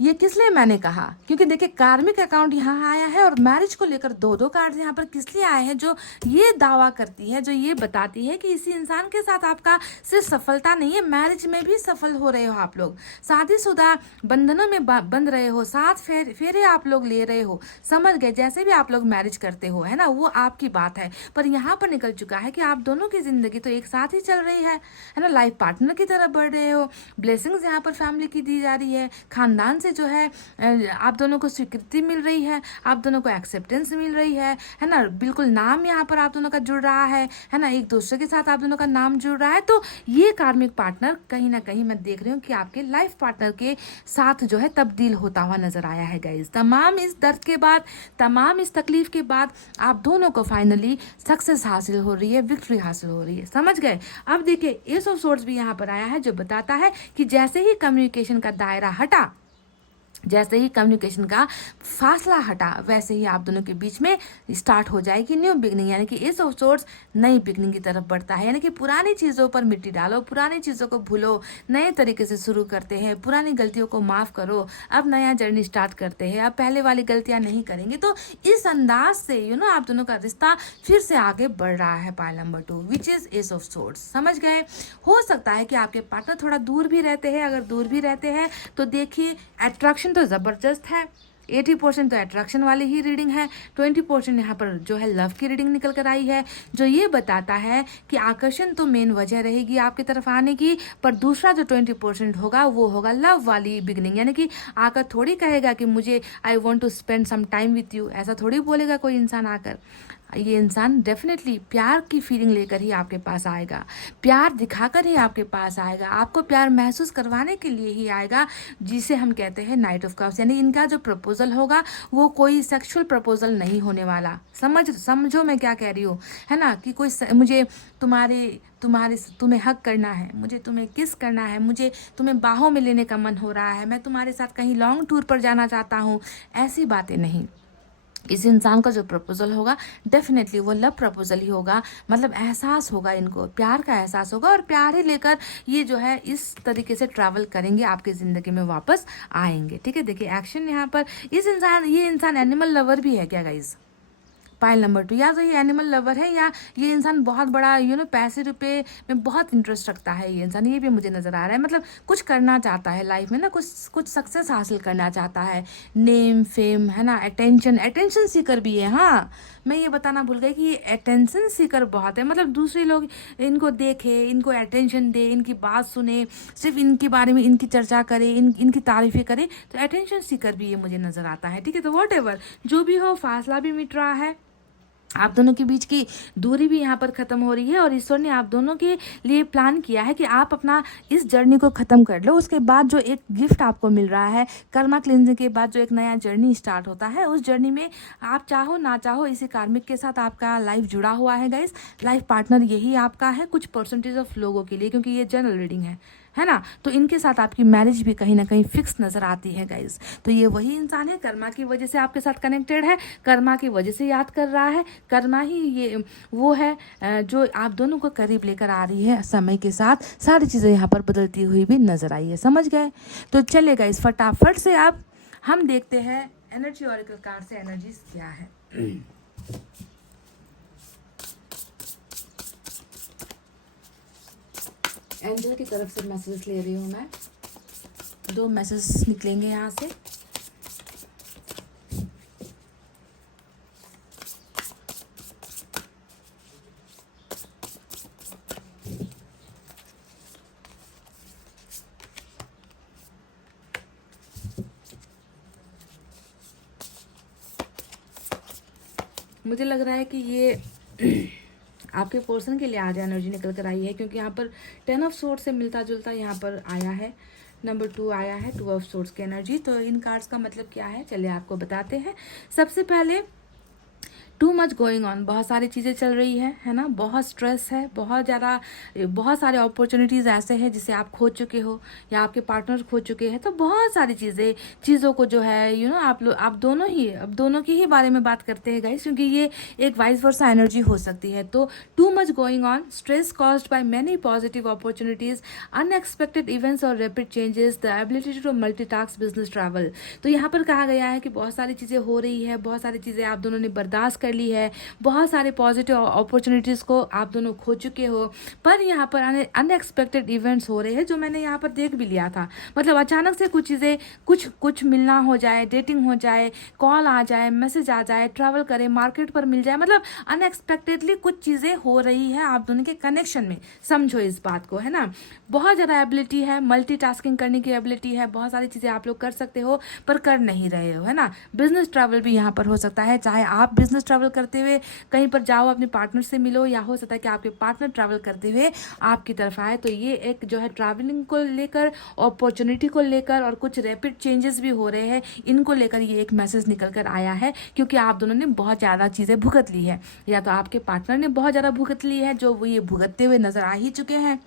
ये किस लिए मैंने कहा? क्योंकि देखिए कार्मिक अकाउंट यहाँ आया है और मैरिज को लेकर 2 कार्ड यहाँ पर किस लिए आए हैं, जो ये दावा करती है, जो ये बताती है कि इसी इंसान के साथ आपका सिर्फ सफलता नहीं है, मैरिज में भी सफल हो रहे हो आप लोग, शादीशुदा बंधनों में बंध रहे हो, 7 फेरे आप लोग ले रहे हो, समझ गए। जैसे भी आप लोग मैरिज करते हो, है ना, वो आपकी बात है। पर यहाँ पर निकल चुका है कि आप दोनों की जिंदगी तो एक साथ ही चल रही है ना, लाइफ पार्टनर की तरफ बढ़ रहे हो। ब्लेसिंग्स यहाँ पर फैमिली की दी जा रही है, खानदान से जो है आप दोनों को स्वीकृति मिल रही है, आप दोनों को एक्सेप्टेंस मिल रही है ना। बिल्कुल नाम यहाँ पर आप दोनों का जुड़ रहा है ना, एक दूसरे के साथ आप दोनों का नाम जुड़ रहा है। तो ये कार्मिक पार्टनर कहीं ना कहीं मैं देख रही हूँ कि आपके लाइफ पार्टनर के साथ जो है तब्दील होता हुआ नजर आया है गाइस। तमाम इस दर्द के बाद, तमाम इस तकलीफ के बाद आप दोनों को फाइनली सक्सेस हासिल हो रही है, विक्ट्री हासिल हो रही है, समझ गए। अब देखिए एस ऑफ सोर्ड्स भी यहाँ पर आया है, जो बताता है कि जैसे ही कम्युनिकेशन का दायरा हटा, जैसे ही कम्युनिकेशन का फासला हटा, वैसे ही आप दोनों के बीच में स्टार्ट हो जाएगी न्यू बिगनिंग। यानी कि एस ऑफ सोर्ड्स नई बिगनिंग की तरफ बढ़ता है। यानी कि पुरानी चीज़ों पर मिट्टी डालो, पुरानी चीज़ों को भूलो, नए तरीके से शुरू करते हैं, पुरानी गलतियों को माफ़ करो, अब नया जर्नी स्टार्ट करते हैं, अब पहले वाली गलतियां नहीं करेंगे। तो इस अंदाज से आप दोनों का रिश्ता फिर से आगे बढ़ रहा है। Pile number 2 which is S of swords, समझ गए। हो सकता है कि आपके पार्टनर थोड़ा दूर भी रहते हैं, अगर दूर भी रहते हैं तो देखिए अट्रैक्शन तो ज़बरदस्त है। 80% तो अट्रैक्शन वाली ही रीडिंग है, 20% यहाँ पर जो है लव की रीडिंग निकल कर आई है, जो ये बताता है कि आकर्षण तो मेन वजह रहेगी आपकी तरफ आने की, पर दूसरा जो 20% होगा वो होगा लव वाली बिगनिंग। यानी कि आकर थोड़ी कहेगा कि मुझे I want to spend some time with you, ऐसा थोड़ी बोलेगा कोई इंसान आकर। ये इंसान डेफिनेटली प्यार की फीलिंग लेकर ही आपके पास आएगा, प्यार दिखाकर ही आपके पास आएगा, आपको प्यार महसूस करवाने के लिए ही आएगा, जिसे हम कहते हैं नाइट ऑफ कप्स। यानी इनका जो प्रपोजल होगा वो कोई सेक्सुअल प्रपोजल नहीं होने वाला। समझो मैं क्या कह रही हूँ, है ना, कि कोई मुझे तुम्हें हक करना है, मुझे तुम्हें किस करना है, मुझे तुम्हें बाहों में लेने का मन हो रहा है, मैं तुम्हारे साथ कहीं लॉन्ग टूर पर जाना चाहता हूँ, ऐसी बातें नहीं। इस इंसान का जो प्रपोजल होगा डेफिनेटली वो लव प्रपोजल ही होगा। मतलब एहसास होगा, इनको प्यार का एहसास होगा, और प्यार ही लेकर ये जो है इस तरीके से ट्रैवल करेंगे, आपकी ज़िंदगी में वापस आएंगे, ठीक है। देखिए एक्शन यहाँ पर ये इंसान एनिमल लवर भी है क्या गाइज? पाइल नंबर 2, या तो ये एनिमल लवर है, या ये इंसान बहुत बड़ा पैसे रुपए में बहुत इंटरेस्ट रखता है। ये इंसान, ये भी मुझे नज़र आ रहा है, मतलब कुछ करना चाहता है लाइफ में ना, कुछ सक्सेस हासिल करना चाहता है, नेम फेम, है ना, अटेंशन सीकर भी है। हाँ, मैं ये बताना भूल गई कि ये अटेंशन सीकर बहुत है, मतलब दूसरे लोग इनको देखे, इनको अटेंशन दे, इनकी बात सुने, सिर्फ इनके बारे में इनकी चर्चा करे, इनकी तारीफें करे, तो अटेंशन सीकर भी ये मुझे नज़र आता है, ठीक है। तो वॉट एवर जो भी हो, फासला भी मिट रहा है, आप दोनों के बीच की दूरी भी यहाँ पर ख़त्म हो रही है, और ईश्वर ने आप दोनों के लिए प्लान किया है कि आप अपना इस जर्नी को ख़त्म कर लो। उसके बाद जो एक गिफ्ट आपको मिल रहा है, कर्मा क्लिनजिंग के बाद जो एक नया जर्नी स्टार्ट होता है, उस जर्नी में आप चाहो ना चाहो इसी कार्मिक के साथ आपका लाइफ जुड़ा हुआ है गाइस। लाइफ पार्टनर यही आपका है, कुछ परसेंटेज ऑफ लोगों के लिए, क्योंकि ये जनरल रीडिंग है, है ना। तो इनके साथ आपकी मैरिज भी कहीं ना कहीं फिक्स नज़र आती है गाइज। तो ये वही इंसान है, कर्मा की वजह से आपके साथ कनेक्टेड है, कर्मा की वजह से याद कर रहा है, कर्मा ही ये वो है जो आप दोनों को करीब लेकर आ रही है। समय के साथ सारी चीज़ें यहाँ पर बदलती हुई भी नजर आई है, समझ गए। तो चलिए गाइज फटाफट से अब हम देखते हैं एनर्जी ऑरेकल कार्ड से एनर्जीज क्या है। एंजल की तरफ से मैसेज ले रही हूँ मैं, 2 मैसेज निकलेंगे यहाँ से। मुझे लग रहा है कि ये आपके पर्सन के लिए आज एनर्जी निकल कर आई है, क्योंकि यहाँ पर 10 ऑफ सोर्ड्स से मिलता जुलता यहाँ पर आया है, नंबर 2 आया है, 2 ऑफ सोर्ड्स की एनर्जी। तो इन कार्ड्स का मतलब क्या है चलिए आपको बताते हैं। सबसे पहले टू मच गोइंग ऑन, बहुत सारी चीज़ें चल रही है ना, बहुत स्ट्रेस है, बहुत ज़्यादा, बहुत सारे अपॉर्चुनिटीज़ ऐसे हैं जिसे आप खो चुके हो या आपके पार्टनर खो चुके हैं। तो बहुत सारी चीज़ों को जो है आप दोनों की ही बारे में बात करते हैं गाइस, क्योंकि ये एक वाइस वर्सा एनर्जी हो सकती है। तो too much going on, stress caused by many positive opportunities, unexpected events और rapid changes, the ability to multitask, business travel. तो यहाँ पर कहा गया है कि बहुत सारी चीज़ें हो रही है, बहुत सारी चीज़ें आप दोनों ने बर्दाश्त कर ली है, बहुत सारे पॉजिटिव अपॉर्चुनिटीज़ को आप दोनों खो चुके हो, पर यहाँ पर अनएक्सपेक्टेड इवेंट्स हो रहे हैं जो मैंने यहाँ पर देख भी लिया था। मतलब अचानक से कुछ चीज़ें, कुछ मिलना हो जाए, डेटिंग हो जाए, कॉल आ जाए, मैसेज आ जाए, ट्रैवल करें, मार्केट पर मिल जाए, मतलब अनएक्सपेक्टेडली कुछ चीज़ें हो रही है आप दोनों के कनेक्शन में। समझो इस बात को, है ना। बहुत ज़्यादा एबिलिटी है, मल्टीटास्किंग करने की एबिलिटी है, बहुत सारी चीज़ें आप लोग कर सकते हो पर कर नहीं रहे हो, है ना। बिजनेस ट्रैवल भी यहाँ पर हो सकता है, चाहे आप बिजनेस ट्रैवल करते हुए कहीं पर जाओ, अपने पार्टनर से मिलो, या हो सकता है कि आपके पार्टनर ट्रैवल करते हुए आपकी तरफ आए। तो ये एक जो है ट्रैवलिंग को लेकर, अपॉर्चुनिटी को लेकर और कुछ रैपिड चेंजेस भी हो रहे हैं, इनको लेकर ये एक मैसेज निकल कर आया है, क्योंकि आप दोनों ने बहुत ज़्यादा चीज़ें भुगत ली है, या तो आपके पार्टनर ने बहुत ज़्यादा भुगत ली है जो वो ये भुगतते हुए नजर आ ही चुके हैं,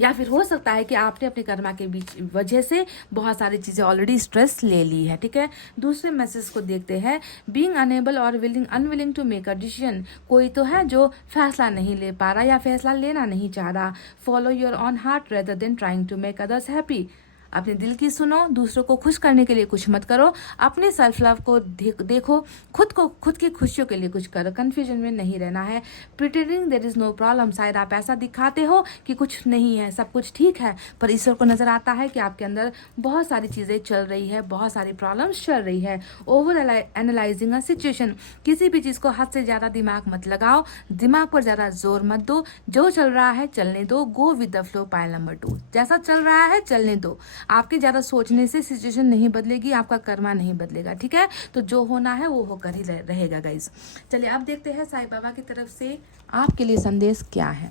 या फिर हो सकता है कि आपने अपने कर्मा के बीच वजह से बहुत सारी चीज़ें ऑलरेडी स्ट्रेस ले ली है, ठीक है। दूसरे मैसेज को देखते हैं। बीइंग अनेबल और unwilling to make a decision, कोई तो है जो फैसला नहीं ले पा रहा या फैसला लेना नहीं चाह रहा। Follow your own heart rather than trying to make others happy, अपने दिल की सुनो, दूसरों को खुश करने के लिए कुछ मत करो, अपने सेल्फ लव को देखो, खुद की खुशियों के लिए कुछ करो, कंफ्यूजन में नहीं रहना है। Pretending there is no problem, शायद आप ऐसा दिखाते हो कि कुछ नहीं है, सब कुछ ठीक है, पर ईश्वर को नजर आता है कि आपके अंदर बहुत सारी चीजें चल रही है, बहुत सारी प्रॉब्लम्स चल रही है। ओवर एनालाइजिंग अ सिचुएशन, किसी भी चीज को हद से ज्यादा दिमाग मत लगाओ, दिमाग पर ज्यादा जोर मत दो, जो चल रहा है चलने दो, go with the flow. Pile number 2, जैसा चल रहा है चलने दो, आपके ज्यादा सोचने से सिचुएशन नहीं बदलेगी, आपका कर्मा नहीं बदलेगा, ठीक है। तो जो होना है वो होकर ही रहेगा गाइज। चलिए अब देखते हैं साईं बाबा की तरफ से आपके लिए संदेश क्या है।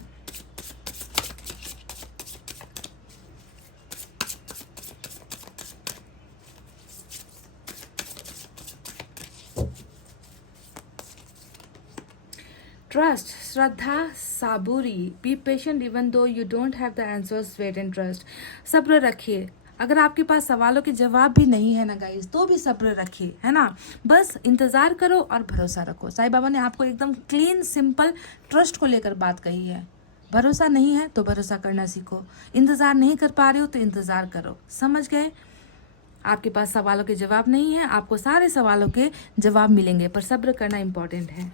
ट्रस्ट, श्रद्धा, साबूरी, be patient even though you don't have the answers, wait and trust. सब्र रखिए, अगर आपके पास सवालों के जवाब भी नहीं है ना गाइस, तो भी सब्र रखिए, है ना। बस इंतजार करो और भरोसा रखो। साईं बाबा ने आपको एकदम क्लीन सिंपल ट्रस्ट को लेकर बात कही है। भरोसा नहीं है तो भरोसा करना सीखो, इंतजार नहीं कर पा रहे हो तो इंतजार करो, समझ गए। आपके पास सवालों के जवाब नहीं है, आपको सारे सवालों के जवाब मिलेंगे, पर सब्र करना इंपॉर्टेंट है।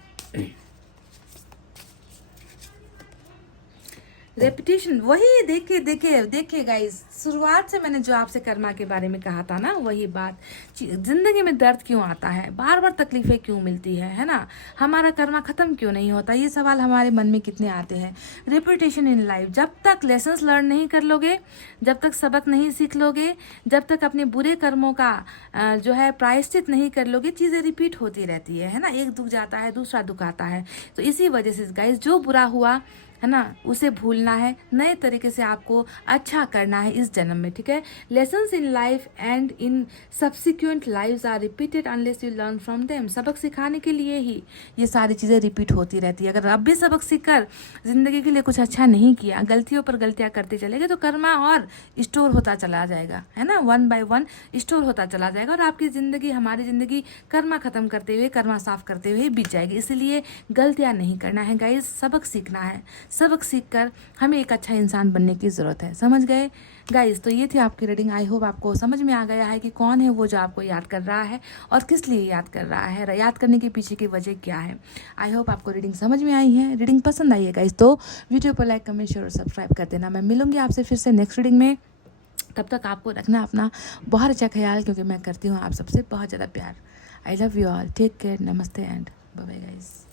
रेपिटेशन, वही देखिए गाइस, शुरुआत से मैंने जो आपसे कर्मा के बारे में कहा था ना, वही बात। जिंदगी में दर्द क्यों आता है, बार बार तकलीफें क्यों मिलती है ना, हमारा कर्मा खत्म क्यों नहीं होता, ये सवाल हमारे मन में कितने आते हैं। रेपिटेशन इन लाइफ, जब तक लेसन्स लर्न नहीं कर लोगे, जब तक सबक नहीं सीख लोगे, जब तक अपने बुरे कर्मों का जो है प्रायश्चित नहीं कर लोगे, चीज़ें रिपीट होती रहती है ना। एक दुख जाता है दूसरा दुख आता है। तो इसी वजह से गाइस, जो बुरा हुआ है ना, उसे भूलना है, नए तरीके से आपको अच्छा करना है इस जन्म में, ठीक है। Lessons in life and in subsequent lives are repeated unless you learn from them. सबक सिखाने के लिए ही ये सारी चीज़ें रिपीट होती रहती है। अगर अब भी सबक सीखकर ज़िंदगी के लिए कुछ अच्छा नहीं किया, गलतियों पर गलतियाँ करते चले गए, तो कर्मा और स्टोर होता चला जाएगा, है ना, 1 बाय 1 स्टोर होता चला जाएगा और आपकी ज़िंदगी, हमारी ज़िंदगी कर्मा ख़त्म करते हुए, कर्मा साफ करते हुए बीत जाएगी। इसलिए गलतियाँ नहीं करना है गाइस, सबक सीखना है। सबक सीखकर हमें एक अच्छा इंसान बनने की ज़रूरत है, समझ गए गाइस। तो ये थी आपकी रीडिंग। आई होप आपको समझ में आ गया है कि कौन है वो जो आपको याद कर रहा है और किस लिए याद कर रहा है, याद करने के पीछे की वजह क्या है। आई होप आपको रीडिंग समझ में आई है, रीडिंग पसंद आई है गाइस, तो वीडियो पर लाइक, कमेंट, शेयर और सब्सक्राइब कर देना। मैं मिलूंगी आपसे फिर से नेक्स्ट रीडिंग में। तब तक आपको रखना अपना बहुत अच्छा ख्याल, क्योंकि मैं करती हूँ आप सबसे बहुत ज़्यादा प्यार। I love you all, take care, नमस्ते एंड बाय बाय गाइस।